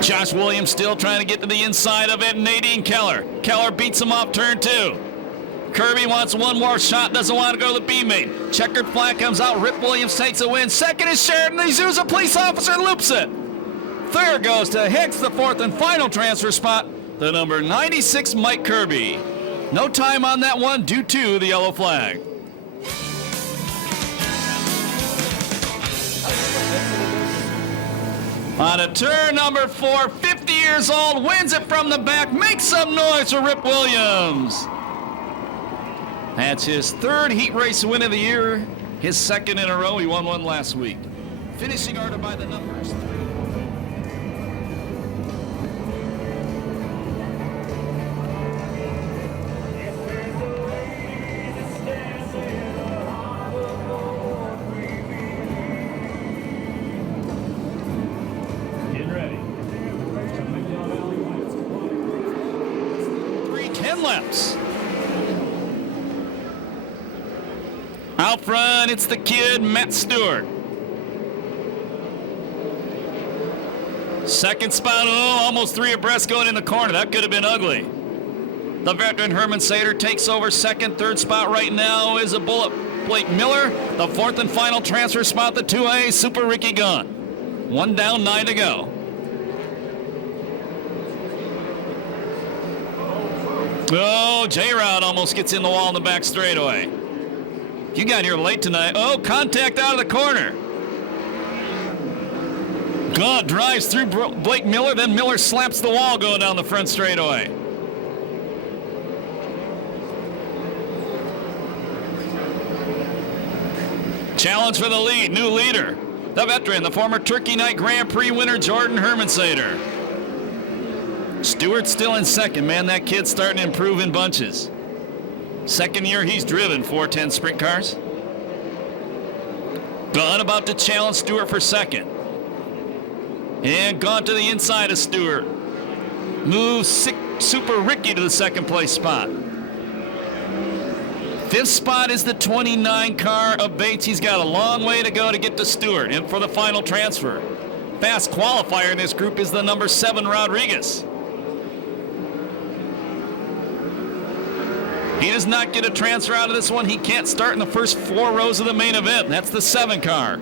Josh Williams still trying to get to the inside of it. Nadine Keller. Keller beats him off turn 2. Kirby wants one more shot, doesn't want to go to the B main. Checkered flag comes out. Rip Williams takes a win. Second is Sheridan. The Azusa police officer loops it. Third goes to Hicks, the 4th and final transfer spot. The number 96, Mike Kirby. No time on that one due to the yellow flag. On a turn number 4, 50 years old, wins it from the back, makes some noise for Rip Williams. That's his 3rd heat race win of the year, his 2nd in a row. He won one last week. Finishing order by the numbers. Get ready. 10 laps. Out front, it's the kid, Matt Stewart. Second spot, almost 3 abreast going in the corner. That could have been ugly. The veteran Herman Sater takes over 2nd. 3rd spot right now is a bullet. Blake Miller. The 4th and final transfer spot, the 2A, Super Ricky gone. 1 down, 9 to go. Oh, J-Rod almost gets in the wall in the back straightaway. You got here late tonight. Oh, contact out of the corner. God drives through Blake Miller, then Miller slaps the wall going down the front straightaway. Challenge for the lead, new leader. The veteran, the former Turkey Night Grand Prix winner, Jordan Hermansater. Stewart still in second. Man, that kid's starting to improve in bunches. Second year he's driven 410 sprint cars. Gunn about to challenge Stewart for second. And gone to the inside of Stewart. Moves Super Ricky to the second place spot. 5th spot is the 29 car of Bates. He's got a long way to go to get to Stewart and for the final transfer. Fast qualifier in this group is the number 7 Rodriguez. He does not get a transfer out of this one. He can't start in the first 4 rows of the main event. That's the 7 car.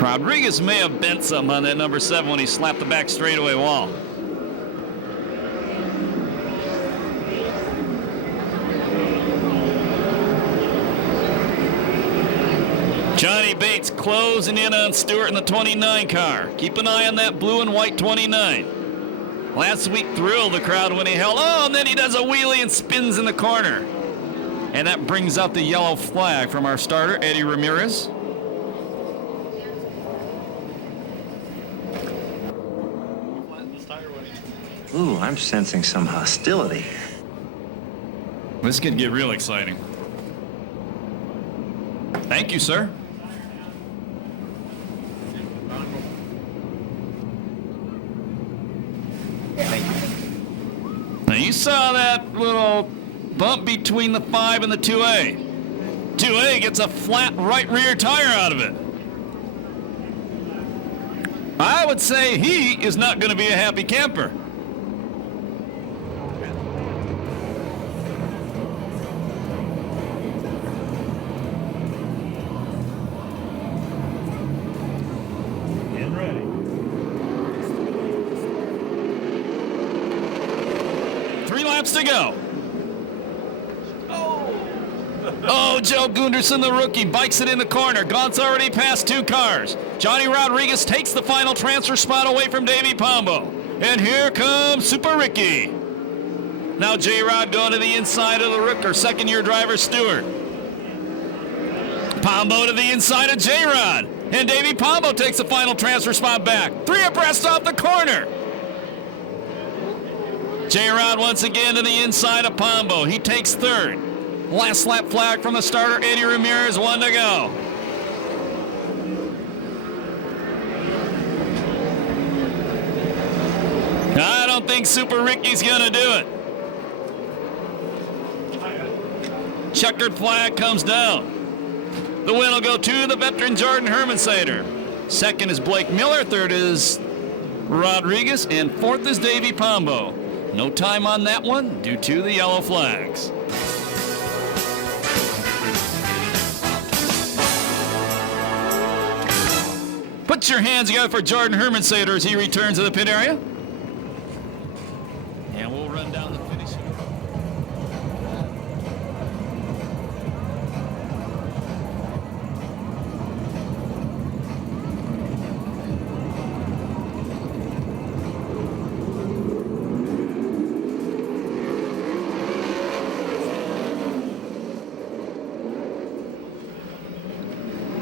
Rodriguez may have bent something on that number 7 when he slapped the back straightaway wall. Johnny Bates closing in on Stewart in the 29 car. Keep an eye on that blue and white 29. Last week thrilled the crowd when he held, oh, and then he does a wheelie and spins in the corner. And that brings out the yellow flag from our starter, Eddie Ramirez. Ooh, I'm sensing some hostility. This could get real exciting. Thank you, sir. Now you saw that little bump between the 5 and the 2A. 2A gets a flat right rear tire out of it. I would say he is not going to be a happy camper. And ready. Three laps to go. Oh, Joe Gunderson, the rookie, bikes it in the corner. Gaunt's already passed 2 cars. Johnny Rodriguez takes the final transfer spot away from Davey Pombo. And here comes Super Ricky. Now J-Rod going to the inside of the rookie, second-year driver Stewart. Pombo to the inside of J-Rod. And Davey Pombo takes the final transfer spot back. 3 abreast off the corner. J-Rod once again to the inside of Pombo. He takes 3rd. Last lap flag from the starter, Eddie Ramirez, 1 to go. I don't think Super Ricky's gonna do it. Checkered flag comes down. The win will go to the veteran Jordan Hermansater. Second is Blake Miller, 3rd is Rodriguez, and 4th is Davey Pombo. No time on that one due to the yellow flags. Put your hands together for Jordan Hermansater as he returns to the pit area. And we'll run down the finish.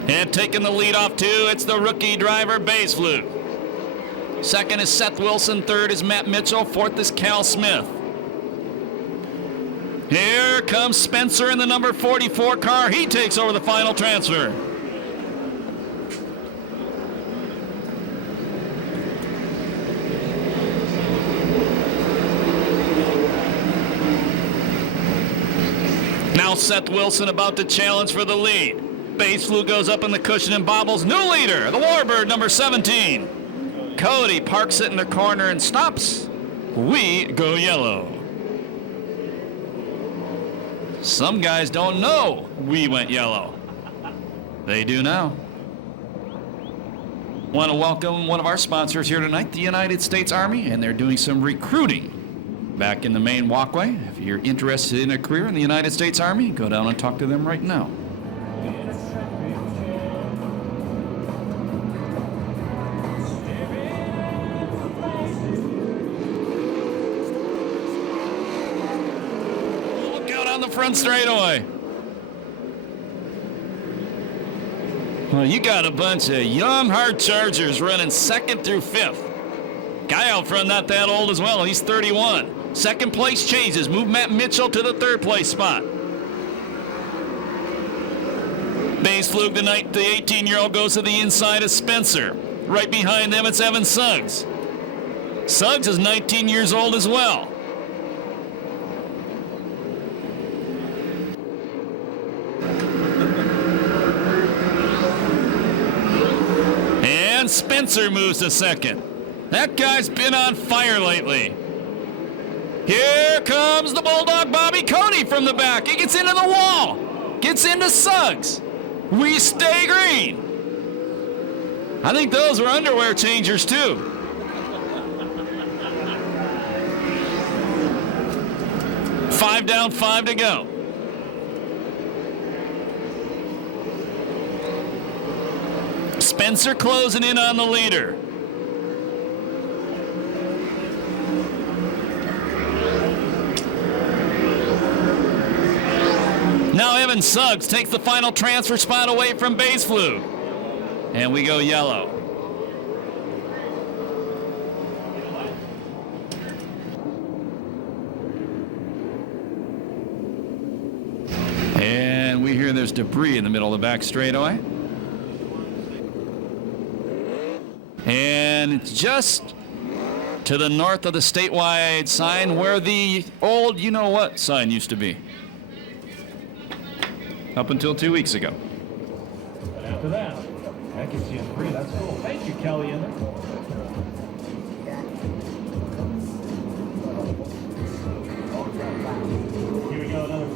And taking the lead off too, it's the rookie driver, Baisflute. Second is Seth Wilson, 3rd is Matt Mitchell, 4th is Cal Smith. Here comes Spencer in the number 44 car. He takes over the final transfer. Now Seth Wilson about to challenge for the lead. Baisflute goes up in the cushion and bobbles. New leader, the Warbird, number 17. Cody parks it in the corner and stops. We go yellow. Some guys don't know we went yellow. They do now. Want to welcome one of our sponsors here tonight, the United States Army, and they're doing some recruiting back in the main walkway. If you're interested in a career in the United States Army, go down and talk to them right now. Look out on the front straightaway. Well, you got a bunch of young hard chargers running 2nd through 5th. Guy out front not that old as well. He's 31. Second place changes. Move Matt Mitchell to the 3rd place spot. Bays Flug tonight, the 18-year-old goes to the inside of Spencer. Right behind them, it's Evan Suggs. Suggs is 19 years old as well. And Spencer moves to 2nd. That guy's been on fire lately. Here comes the Bulldog Bobby Cody from the back. He gets into the wall. Gets into Suggs. We stay green. I think those were underwear changers too. Five down, 5 to go. Spencer closing in on the leader. Now Evan Suggs takes the final transfer spot away from Bays Flug. And we go yellow. And we hear there's debris in the middle of the back straightaway. And it's just to the north of the statewide sign where the old you-know-what sign used to be. Up until 2 weeks ago. And after that gets you free. That's cool. Thank you, Kelly. In there. Here we go, another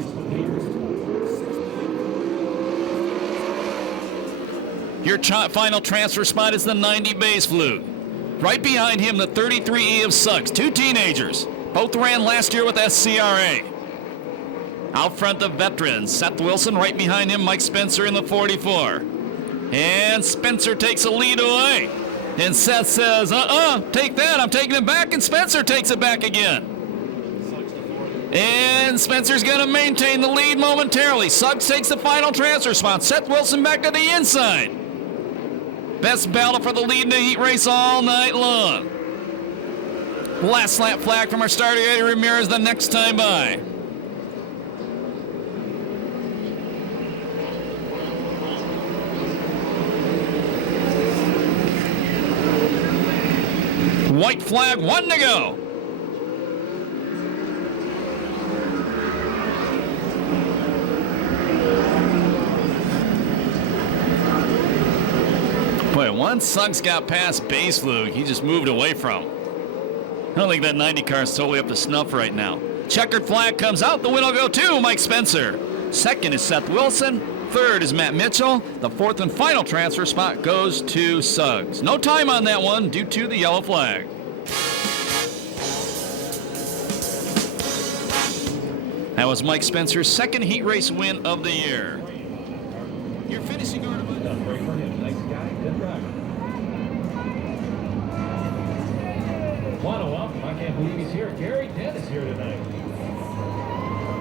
Your final transfer spot is the 90 Bays Flug. Right behind him, the 33E of Suggs. 2 teenagers. Both ran last year with SCRA. Out front, the veterans. Seth Wilson, right behind him, Mike Spencer in the 44. And Spencer takes a lead away. And Seth says, take that, I'm taking it back, and Spencer takes it back again. And Spencer's going to maintain the lead momentarily. Suggs takes the final transfer spot. Seth Wilson back to the inside. Best battle for the lead in the heat race all night long. Last lap flag from our starter, Eddie Ramirez, the next time by. White flag, 1 to go. Boy, once Suggs got past Bays Flug, he just moved away from him. I don't think that 90 car is totally up to snuff right now. Checkered flag comes out. The win will go to Mike Spencer. 2nd is Seth Wilson. 3rd is Matt Mitchell. The 4th and final transfer spot goes to Suggs. No time on that one due to the yellow flag. That was Mike Spencer's 2nd heat race win of the year. Your finishing order. Want to welcome, I can't believe he's here. Gary Dent is here tonight.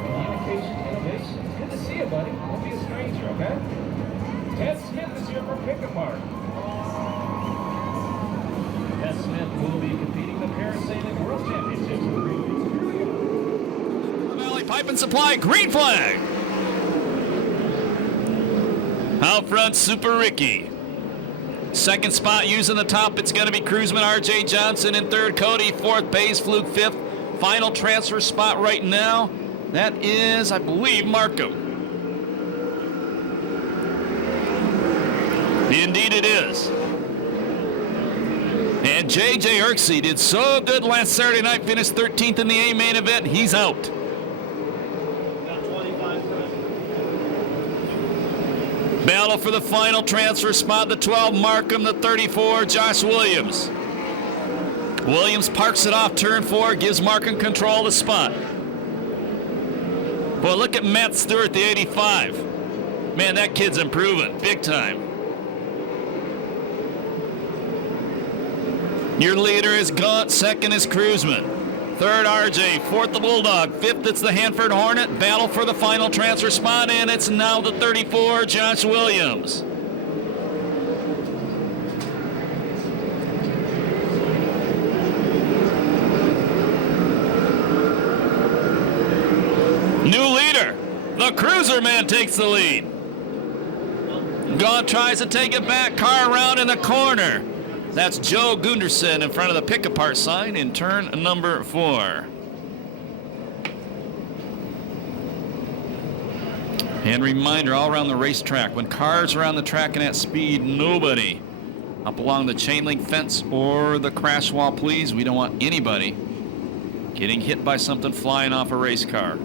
Communication Innovation. It's good to see you, buddy. Don't be a stranger, okay? Ted Smith is here for Pick Apart. Ted Smith will be competing in the Perris World Championships in 3 weeks. Valley Pipe and Supply, green flag. Out front, Super Ricky. 2nd spot using the top, it's going to be Cruiseman R.J. Johnson. In 3rd, Cody. 4th, Bays Flug. 5th. Final transfer spot right now, that is, I believe, Markham. Indeed it is. And J.J. Irksey did so good last Saturday night, finished 13th in the A main event. He's out. Got 25 for it. Battle for the final transfer spot, the 12, Markham, the 34, Josh Williams. Williams parks it off turn 4, gives Markham control of the spot. Boy, look at Matt Stewart, the 85. Man, that kid's improving big time. Your leader is Gaunt, second is Cruzman. Third, RJ, fourth, the Bulldog. Fifth, it's the Hanford Hornet. Battle for the final transfer spot, and it's now the 34, Josh Williams. New leader, the Cruiser Man takes the lead. Gaunt tries to take it back, car around in the corner. That's Joe Gunderson in front of the pick-apart sign in turn number 4. And reminder, all around the racetrack, when cars are on the track and at speed, nobody up along the chain link fence or the crash wall, please. We don't want anybody getting hit by something flying off a race car.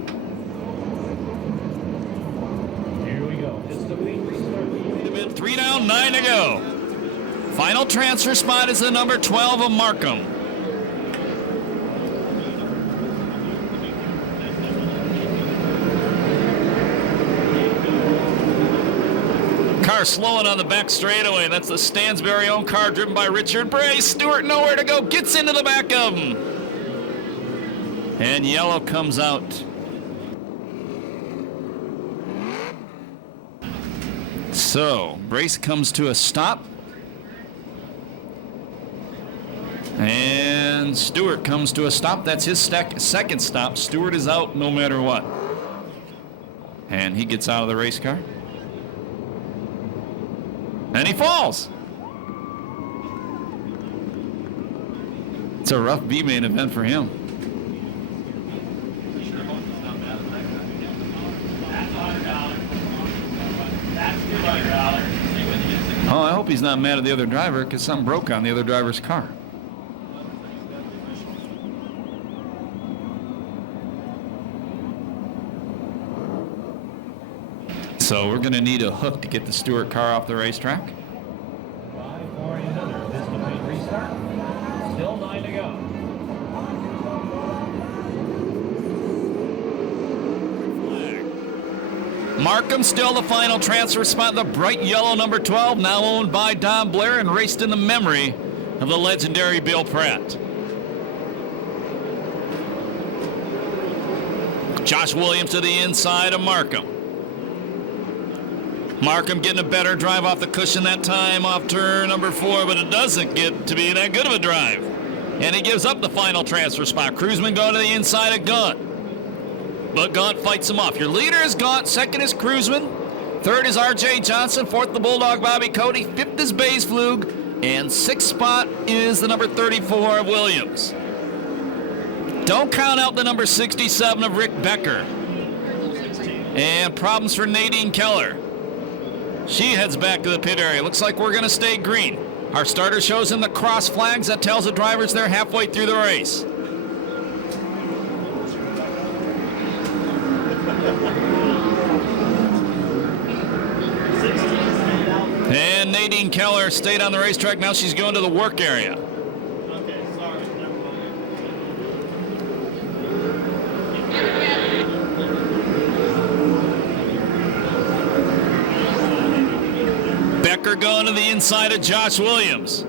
Here we go. It's the lead restart. 3 down, 9 to go. Final transfer spot is the number 12 of Markham. Car slowing on the back straightaway. That's the Stansberry-owned car driven by Richard Bray. Stewart nowhere to go. Gets into the back of him. And yellow comes out. So, race comes to a stop. And Stewart comes to a stop. That's his second stop. Stewart is out no matter what. And he gets out of the race car. And he falls. It's a rough B-main event for him. Oh, I hope he's not mad at the other driver because something broke on the other driver's car. So we're going to need a hook to get the Stewart car off the racetrack. 5, 4, and another. This is the main restart. Still 9 to go. Markham still the final transfer spot. The bright yellow number 12, now owned by Don Blair and raced in the memory of the legendary Bill Pratt. Josh Williams to the inside of Markham. Markham getting a better drive off the cushion that time off turn number 4, but it doesn't get to be that good of a drive. And he gives up the final transfer spot. Cruzman going to the inside of Gaunt. But Gaunt fights him off. Your leader is Gaunt, second is Cruzman, third is R.J. Johnson, fourth the Bulldog Bobby Cody, fifth is Baysflug, and sixth spot is the number 34 of Williams. Don't count out the number 67 of Rick Becker. And problems for Nadine Keller. She heads back to the pit area. Looks like we're going to stay green. Our starter shows him the cross flags. That tells the drivers they're halfway through the race. And Nadine Keller stayed on the racetrack. Now she's going to the work area. Okay, sorry. Never mind. Becker going to the inside of Josh Williams.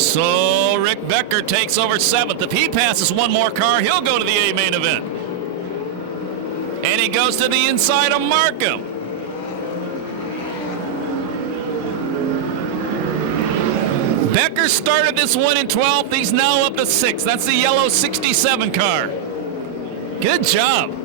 So Rick Becker takes over 7th. If he passes one more car, he'll go to the A main event. And he goes to the inside of Markham. Becker started this one in 12th. He's now up to 6th. That's the yellow 67 car. Good job.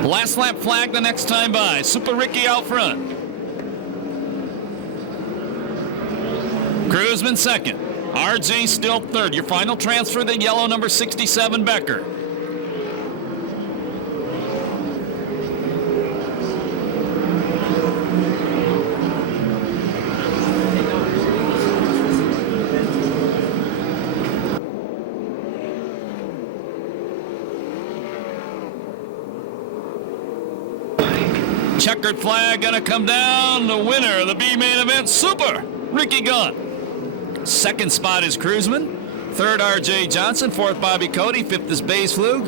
Last lap flag the next time by. Super Ricky out front. Cruzman second. RJ still third. Your final transfer, the yellow number 67 Becker. Checkered flag gonna come down. The winner of the B main event, Super Ricky Gunn. Second spot is Cruzman. Third, R.J. Johnson. Fourth, Bobby Cody. Fifth is Bays Flug.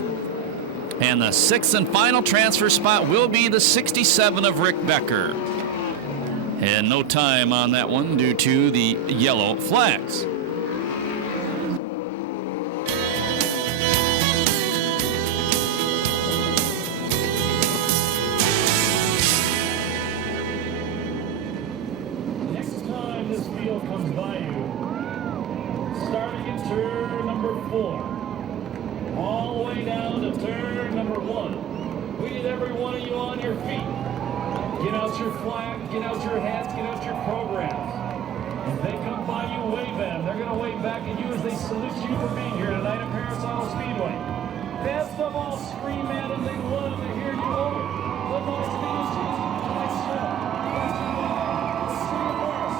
And the sixth and final transfer spot will be the 67 of Rick Becker. And no time on that one due to the yellow flags. Next time this field comes by you, starting at turn number 4, all the way down to turn number 1. We need every one of you on your feet. Get out your flag, get out your hats, get out your programs. If they come by you, wave at them. They're going to wave back at you as they salute you for being here tonight at Perris Speedway. Best of all, scream at them. They love to hear you over. The noise means to you tonight's show. Let's do it. The city of Perris.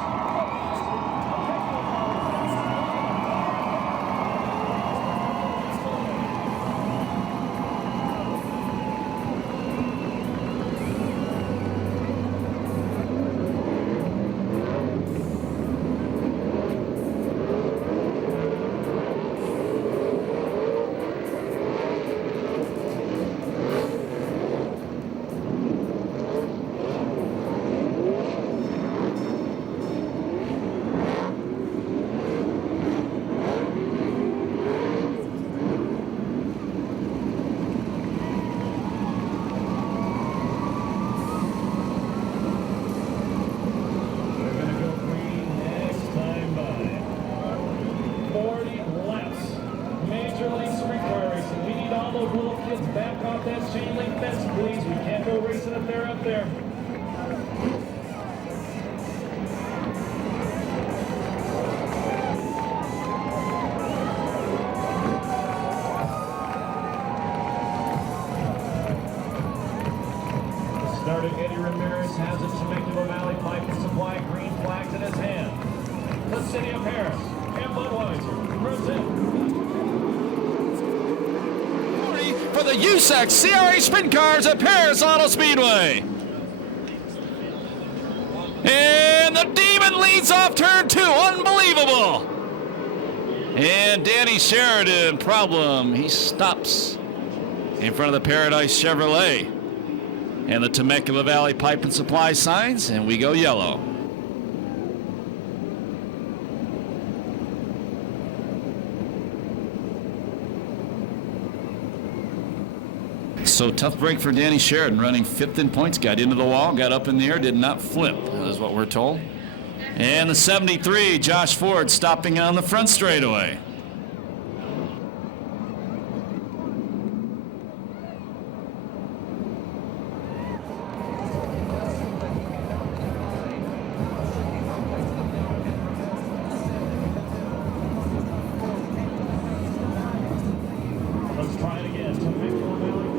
Back off that chain link fence, please. We can't go racing if they're up there. The starter, Eddie Ramirez, has it to Temecula Valley Pipe and Supply green flags in his hand. The city of Perris and Budweiser present. For the USAC CRA Sprint Cars at Perris Auto Speedway. And the Demon leads off turn 2. Unbelievable. And Danny Sheridan, problem. He stops in front of the Paradise Chevrolet. And the Temecula Valley Pipe and Supply signs, and we go yellow. So tough break for Danny Sheridan, running 5th in points, got into the wall, got up in the air, did not flip, is what we're told. And the 73, Josh Ford, stopping on the front straightaway. Let's try it again. Temecula Valley.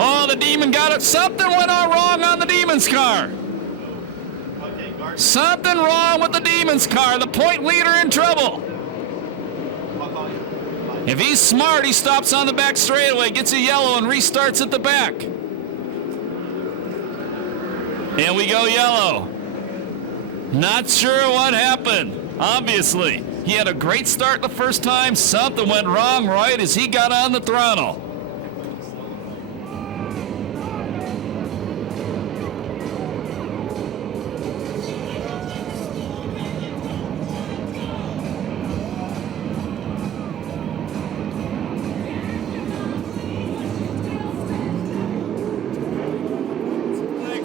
Oh, the Demon got it. Something went on wrong on the Demon's car. Something wrong with the Demon's car. The point leader in trouble. If he's smart, he stops on the back straightaway, gets a yellow, and restarts at the back. And we go yellow. Not sure what happened. Obviously, he had a great start the first time. Something went wrong right as he got on the throttle.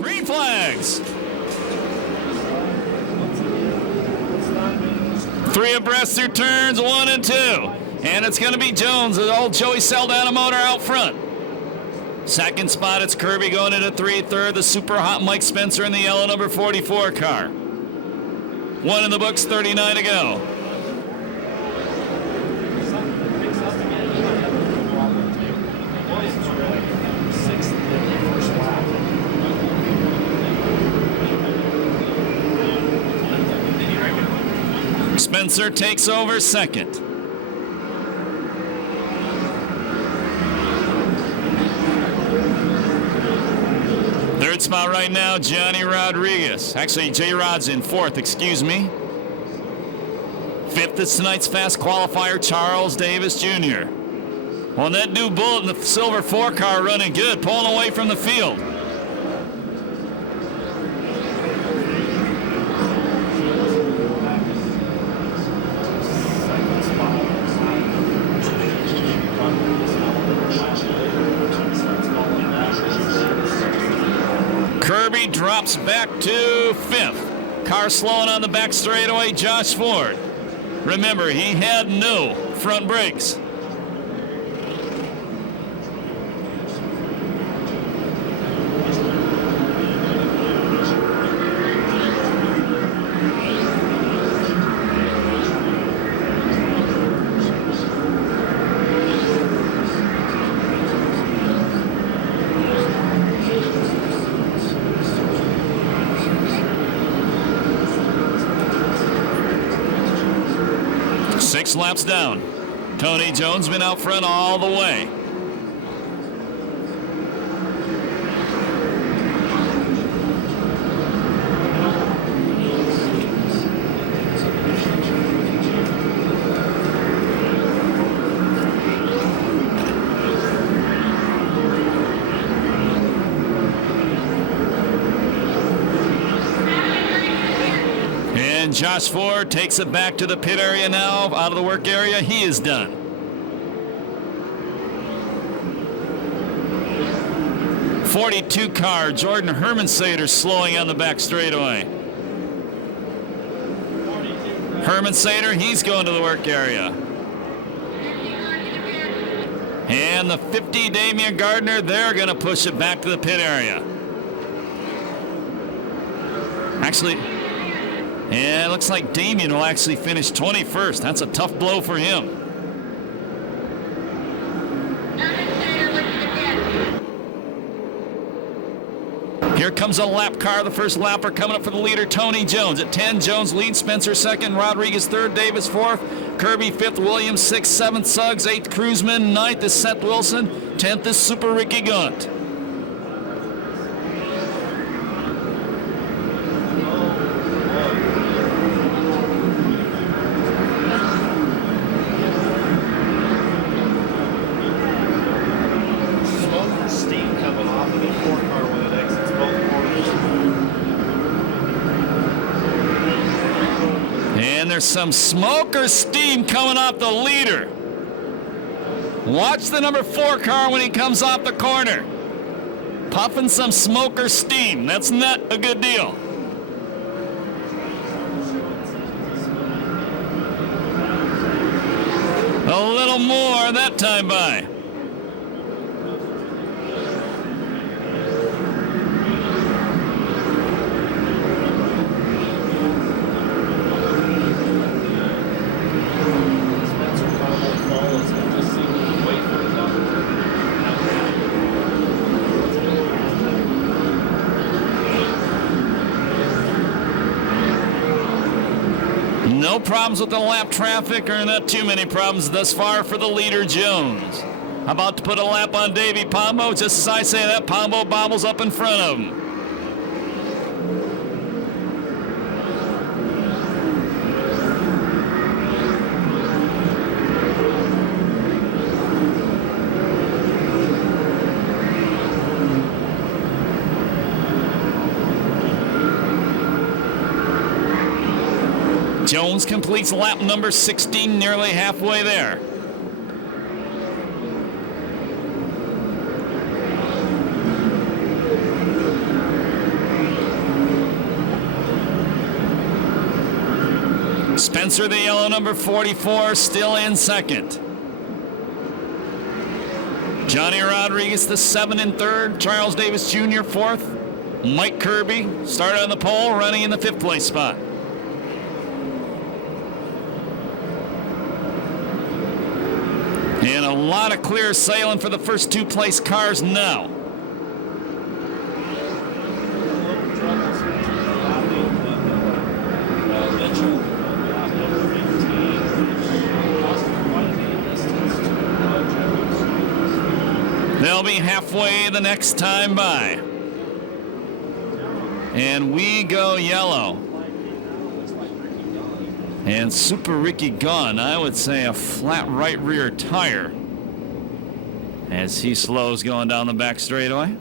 Green flags. 3 abreast through turns 1 and 2. And it's going to be Jones, the old Joey Saldana motor out front. Second spot, it's Kirby going into 3. Third, the super hot Mike Spencer in the yellow number 44 car. 1 in the books, 39 to go. Spencer takes over second. Third spot right now, Johnny Rodriguez. Actually, J-Rod's in fourth, excuse me. Fifth is tonight's fast qualifier, Charles Davis Jr. Well, that new Bullet in the silver 4 car running good, pulling away from the field. Kirby drops back to 5th. Car slowing on the back straightaway, Josh Ford. Remember, he had no front brakes. Six laps down. Tony Jones been out front all the way. And Josh Ford takes it back to the pit area now. Out of the work area, he is done. '42 car, Jordan Hermansader slowing on the back straightaway. Hermansader, he's going to the work area. And the 50 Damian Gardner, they're going to push it back to the pit area. Actually, yeah, it looks like Damian will actually finish 21st. That's a tough blow for him. Here comes a lap car. The first lapper coming up for the leader, Tony Jones. At 10, Jones leads, Spencer second, Rodriguez third, Davis fourth, Kirby fifth, Williams sixth, seventh, Suggs, eighth, Cruzman, ninth is Seth Wilson, 10th is Super Ricky Gaunt. There's some smoke or steam coming off the leader. Watch the number 4 car when he comes off the corner. Puffing some smoke or steam. That's not a good deal. A little more that time by. No problems with the lap traffic, or not too many problems thus far for the leader, Jones. About to put a lap on Davey Pombo. Just as I say that, Pombo bobbles up in front of him. Jones completes lap number 16, nearly halfway there. Spencer, the yellow number 44, still in second. Johnny Rodriguez, the 7 in third. Charles Davis Jr., fourth. Mike Kirby started on the pole, running in the 5th place spot. And a lot of clear sailing for the first 2 place cars now. They'll be halfway the next time by. And we go yellow. And Super Ricky gone. I would say a flat right rear tire as he slows going down the back straightaway.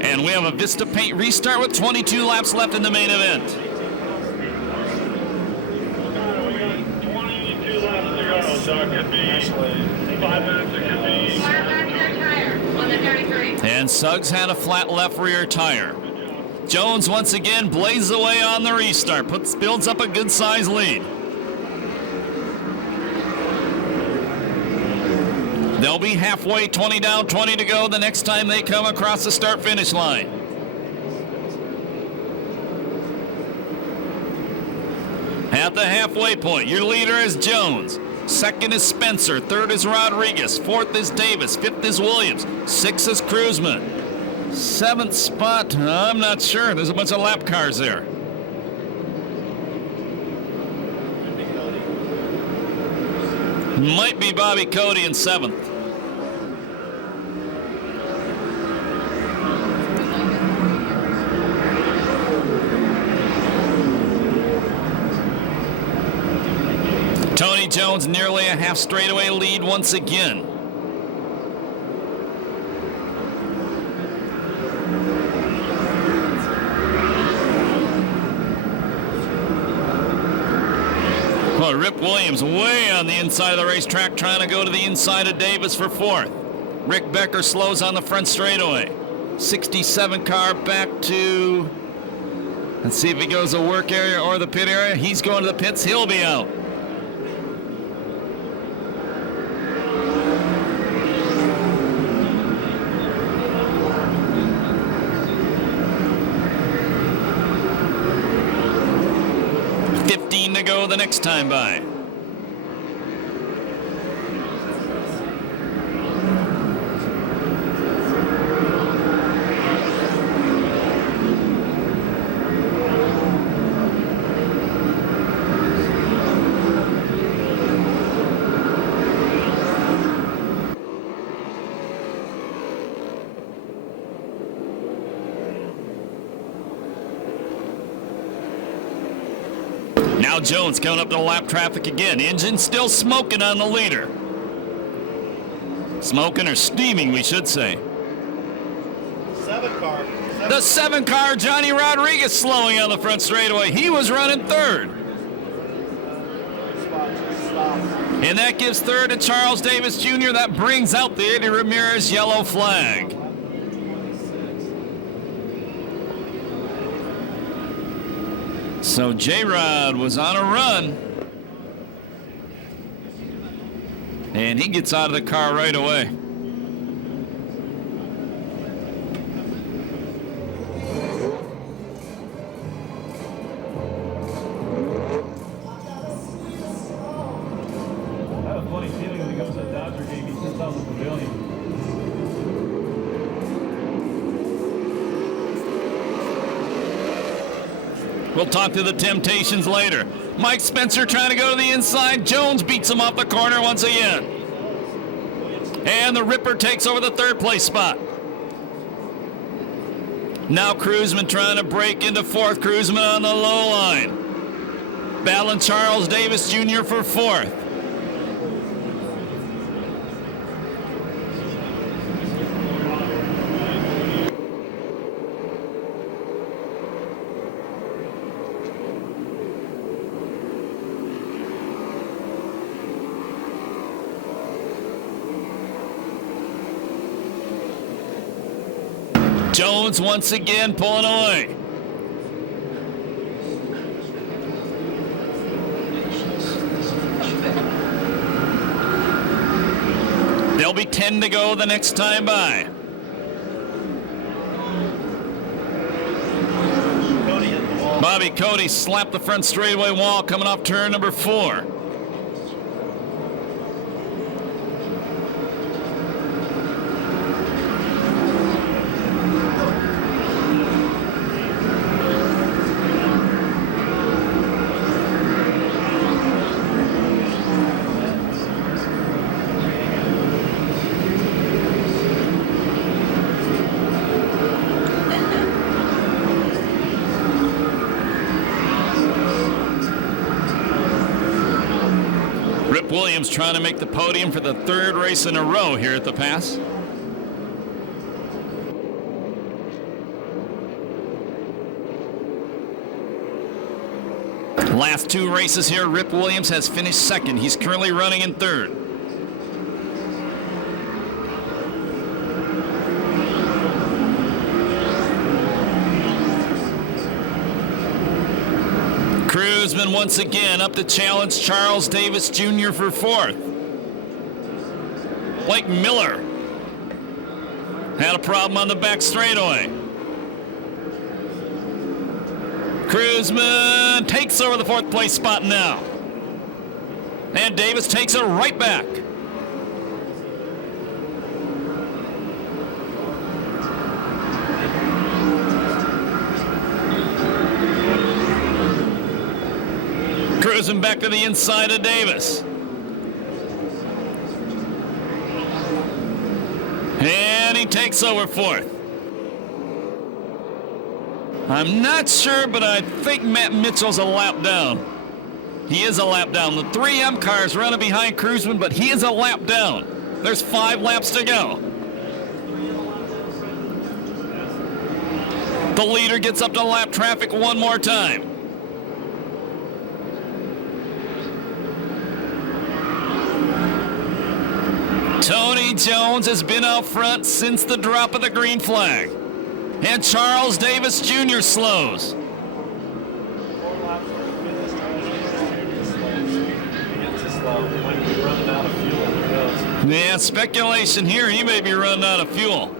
And we have a Vista Paint restart with 22 laps left in the main event. 22 laps to go, so it could be 5 minutes, it could be. Flat left rear tire on the 33. And Suggs had a flat left rear tire. Jones once again blazes away on the restart, builds up a good size lead. They'll be halfway, 20 down, 20 to go the next time they come across the start-finish line. At the halfway point, your leader is Jones. Second is Spencer. Third is Rodriguez. Fourth is Davis. Fifth is Williams. Sixth is Cruzman. 7th spot, I'm not sure. There's a bunch of lap cars there. Might be Bobby Cody in 7th. Tony Jones nearly a half straightaway lead once again. Well, Rip Williams way on the inside of the racetrack trying to go to the inside of Davis for 4th. Rick Becker slows on the front straightaway. 67 car back to, let's see if he goes to the work area or the pit area. He's going to the pits. He'll be out. To go the next time by. Now Jones coming up to lap traffic again. Engine still smoking on the leader. Smoking or steaming, we should say. 7 car. The 7 car, Johnny Rodriguez, slowing on the front straightaway. He was running 3rd. And that gives 3rd to Charles Davis Jr. That brings out the Eddie Ramirez yellow flag. So J-Rod was on a run. And he gets out of the car right away. I have a funny feeling when he goes to the Dodger game, he sits out in the pavilion. We'll talk to the Temptations later. Mike Spencer trying to go to the inside. Jones beats him off the corner once again. And the Ripper takes over the 3rd place spot. Now Cruzman trying to break into 4th. Cruzman on the low line. Battling Charles Davis Jr. for 4th. Jones once again pulling away. There'll be 10 to go the next time by. Bobby Cody slapped the front straightaway wall coming off turn number 4. Williams trying to make the podium for the 3rd race in a row here at the Pass. Last 2 races here, Rip Williams has finished 2nd. He's currently running in 3rd. Cruzman once again up to challenge Charles Davis Jr. for 4th. Blake Miller had a problem on the back straightaway. Cruzman takes over the 4th place spot now. And Davis takes it right back. Cruising back to the inside of Davis. And he takes over 4th. I'm not sure, but I think Matt Mitchell's a lap down. He is a lap down. The 3M car is running behind Cruzman, but he is a lap down. There's 5 laps to go. The leader gets up to lap traffic one more time. Tony Jones has been out front since the drop of the green flag. And Charles Davis Jr. slows. Yeah, speculation here, he may be running out of fuel.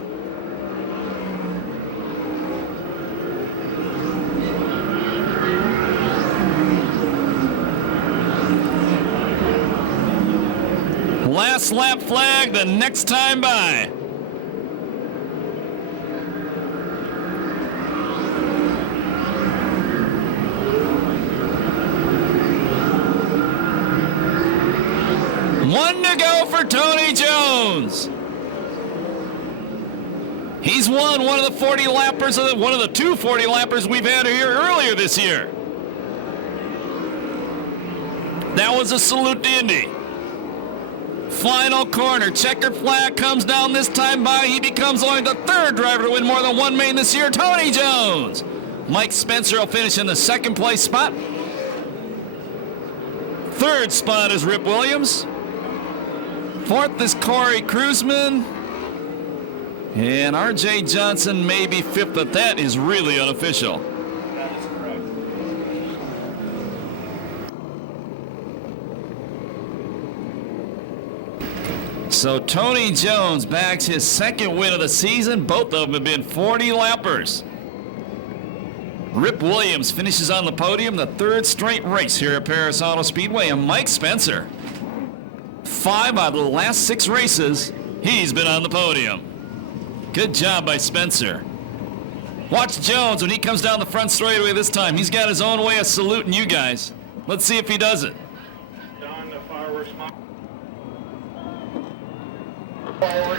Last lap flag the next time by. One to go for Tony Jones. He's won one of the 40 lappers, one of the 2 40 lappers we've had here earlier this year. That was a salute to Indy. Final corner, checkered flag comes down this time by. He becomes only the 3rd driver to win more than 1 main this year, Tony Jones. Mike Spencer will finish in the 2nd place spot. 3rd spot is Rip Williams. 4th is Corey Cruzman. And R.J. Johnson may be 5th, but that is really unofficial. That is correct. So Tony Jones bags his 2nd win of the season. Both of them have been 40 lappers. Rip Williams finishes on the podium, the 3rd straight race here at Perris Auto Speedway. And Mike Spencer, 5 out of the last 6 races, he's been on the podium. Good job by Spencer. Watch Jones when he comes down the front straightaway this time. He's got his own way of saluting you guys. Let's see if he does it. Don, the fireworks.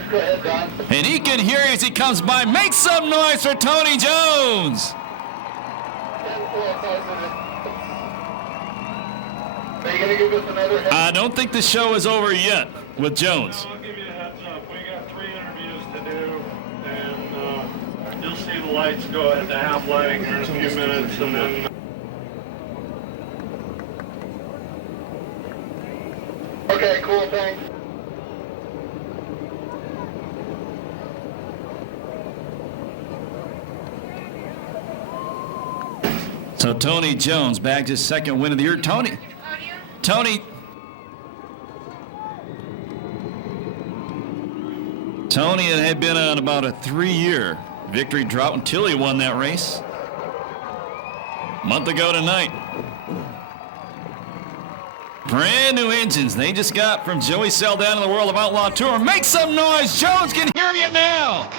Go ahead, Don. And he can hear as he comes by. Make some noise for Tony Jones. Are you going to give us another head? I don't think the show is over yet with Jones. I'll give you a heads up. We got 3 interviews to do, and you'll see the lights go at the half lighting here in a few minutes, and then. Okay, cool, thanks. So Tony Jones bagged his second win of the year. Tony had been on about a 3-year victory drought until he won that race a month ago tonight. Brand new engines they just got from Joey Saldana in the World of Outlaw Tour. Make some noise. Jones can hear you now.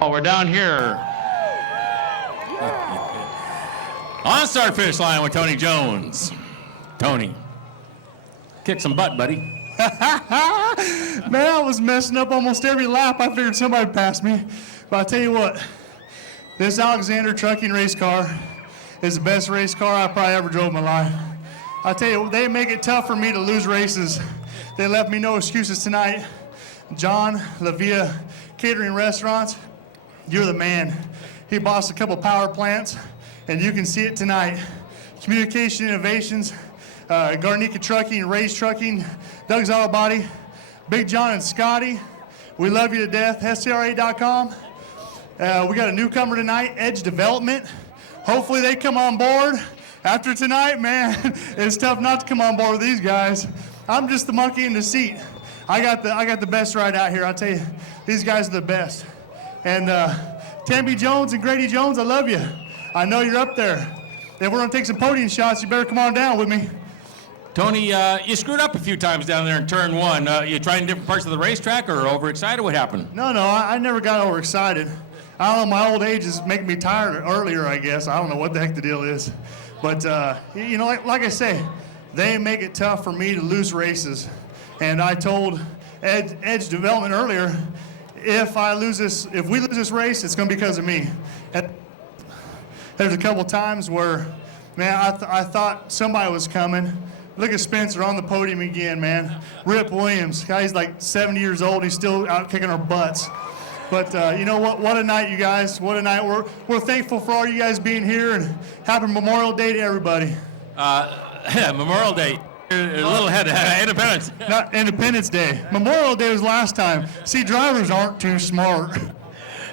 Oh, we're down here on the start finish line with Tony Jones. Tony, kick some butt, buddy. Man, I was messing up almost every lap. I figured somebody'd pass me. But I'll tell you what, this Alexander trucking race car is the best race car I probably ever drove in my life. I'll tell you, they make it tough for me to lose races. They left me no excuses tonight. John LaVia Catering Restaurants, you're the man. He bossed a couple power plants, and you can see it tonight. Communication Innovations, Garnica Trucking, Ray's Trucking, Doug's Auto Body, Big John and Scotty, we love you to death. SCRA.com. We got a newcomer tonight, Edge Development. Hopefully they come on board. After tonight, man, it's tough not to come on board with these guys. I'm just the monkey in the seat. I got the best ride out here. I'll tell you, these guys are the best. And Tamby Jones and Grady Jones, I love you. I know you're up there. If we're gonna take some podium shots, you better come on down with me. Tony, you screwed up a few times down there in turn 1. You tried in different parts of the racetrack or overexcited? What happened? No, I never got overexcited. I don't know, my old age is making me tired earlier, I guess. I don't know what the heck the deal is. But, you know, like I say, they make it tough for me to lose races. And I told Edge Development earlier, if we lose this race, it's going to be because of me. And there's a couple times where, man, I thought somebody was coming. Look at Spencer on the podium again, man. Rip Williams, guy's like 70 years old. He's still out kicking our butts. But you know what? What a night, you guys. What a night. We're thankful for all you guys being here, and happy Memorial Day to everybody. Memorial Day. A little ahead of Independence. Not Independence Day. Memorial Day was last time. See, drivers aren't too smart.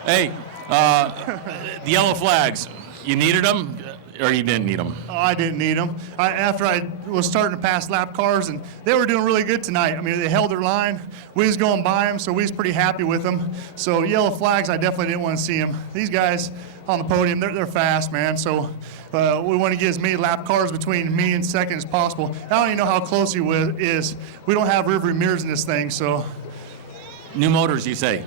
Hey, the yellow flags, you needed them or you didn't need them? Oh, I didn't need them. After I was starting to pass lap cars, and they were doing really good tonight. I mean, they held their line. We was going by them, so we was pretty happy with them. So yellow flags, I definitely didn't want to see them. These guys on the podium, they're fast, man. So we want to get as many lap cars between me and second as possible. I don't even know how close he is. We don't have rearview mirrors in this thing, so. New motors, you say?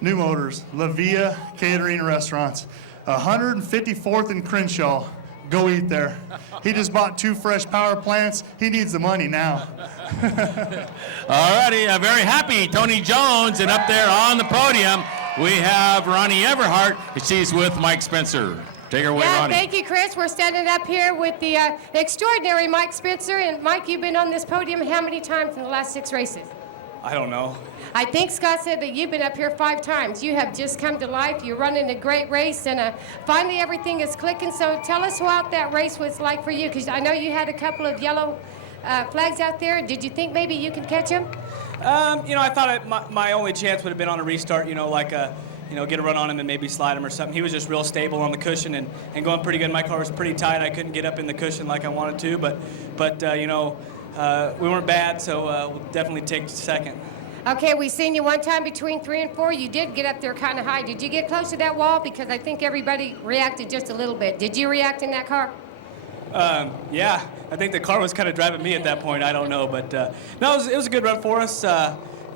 New motors. LaVia Catering and Restaurants. 154th and Crenshaw. Go eat there. He just bought 2 fresh power plants. He needs the money now. All righty, very happy Tony Jones, and up there on the podium we have Ronnie Everhart. She's with Mike Spencer. Take her away, Ronnie. Thank you, Chris. We're standing up here with the extraordinary Mike Spencer. And Mike, you've been on this podium how many times in the last 6 races? I don't know. I think Scott said that you've been up here 5 times. You have just come to life. You're running a great race, and finally everything is clicking. So tell us what that race was like for you, because I know you had a couple of yellow flags out there. Did you think maybe you could catch them? You know, I thought my only chance would have been on a restart, you know, like get a run on him and maybe slide him or something. He was just real stable on the cushion and going pretty good. My car was pretty tight. I couldn't get up in the cushion like I wanted to, but you know, we weren't bad, so we'll definitely take second. Okay, we seen you one time between 3 and 4. You did get up there kind of high. Did you get close to that wall? Because I think everybody reacted just a little bit. Did you react in that car? Yeah, I think the car was kind of driving me at that point. I don't know, but no, it was a good run for us.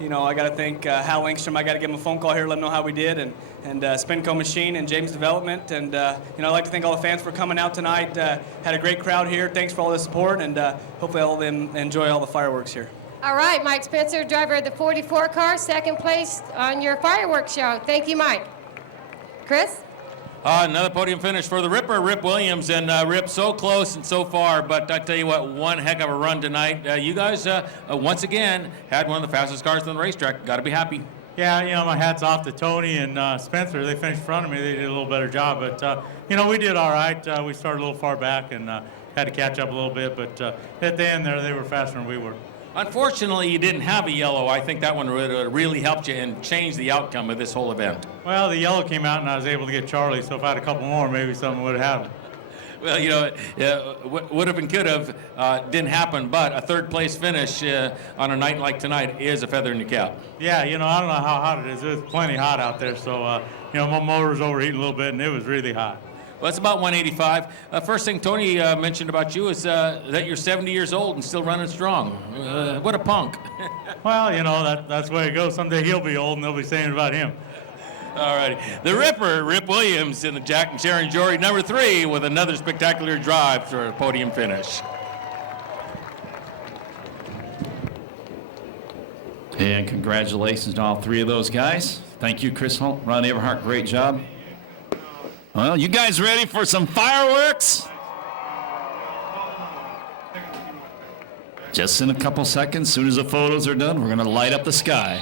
You know, I got to thank Hal Engstrom. I got to give him a phone call here, let him know how we did, and Spinco Machine and James Development. And, you know, I'd like to thank all the fans for coming out tonight. Had a great crowd here. Thanks for all the support, and hopefully all of them enjoy all the fireworks here. All right, Mike Spencer, driver of the 44 car, second place on your fireworks show. Thank you, Mike. Chris? Another podium finish for the Ripper, Rip Williams, and Rip so close and so far, but I tell you what, one heck of a run tonight. You guys, once again, had one of the fastest cars on the racetrack. Got to be happy. Yeah, you know, my hat's off to Tony and Spencer. They finished in front of me. They did a little better job, but, you know, we did all right. We started a little far back and had to catch up a little bit, but at the end there, they were faster than we were. Unfortunately, you didn't have a yellow. I think that one would have really helped you and changed the outcome of this whole event. Well, the yellow came out, and I was able to get Charlie, so if I had a couple more, maybe something would have happened. Well, you know, would have and could have didn't happen, but a third-place finish on a night like tonight is a feather in your cap. Yeah, you know, I don't know how hot it is. It was plenty hot out there, so, you know, my motor was overheating a little bit, and it was really hot. Well, it's about 185. First thing Tony mentioned about you is that you're 70 years old and still running strong. What a punk. Well, you know, that's the way it goes. Someday he'll be old, and they'll be saying about him. All righty. The Ripper, Rip Williams, in the Jack and Sharon Jory number 3 with another spectacular drive for a podium finish. And congratulations to all 3 of those guys. Thank you, Chris Holt, Ron Everhart, great job. Well, you guys ready for some fireworks? Just in a couple seconds, as soon as the photos are done, we're going to light up the sky.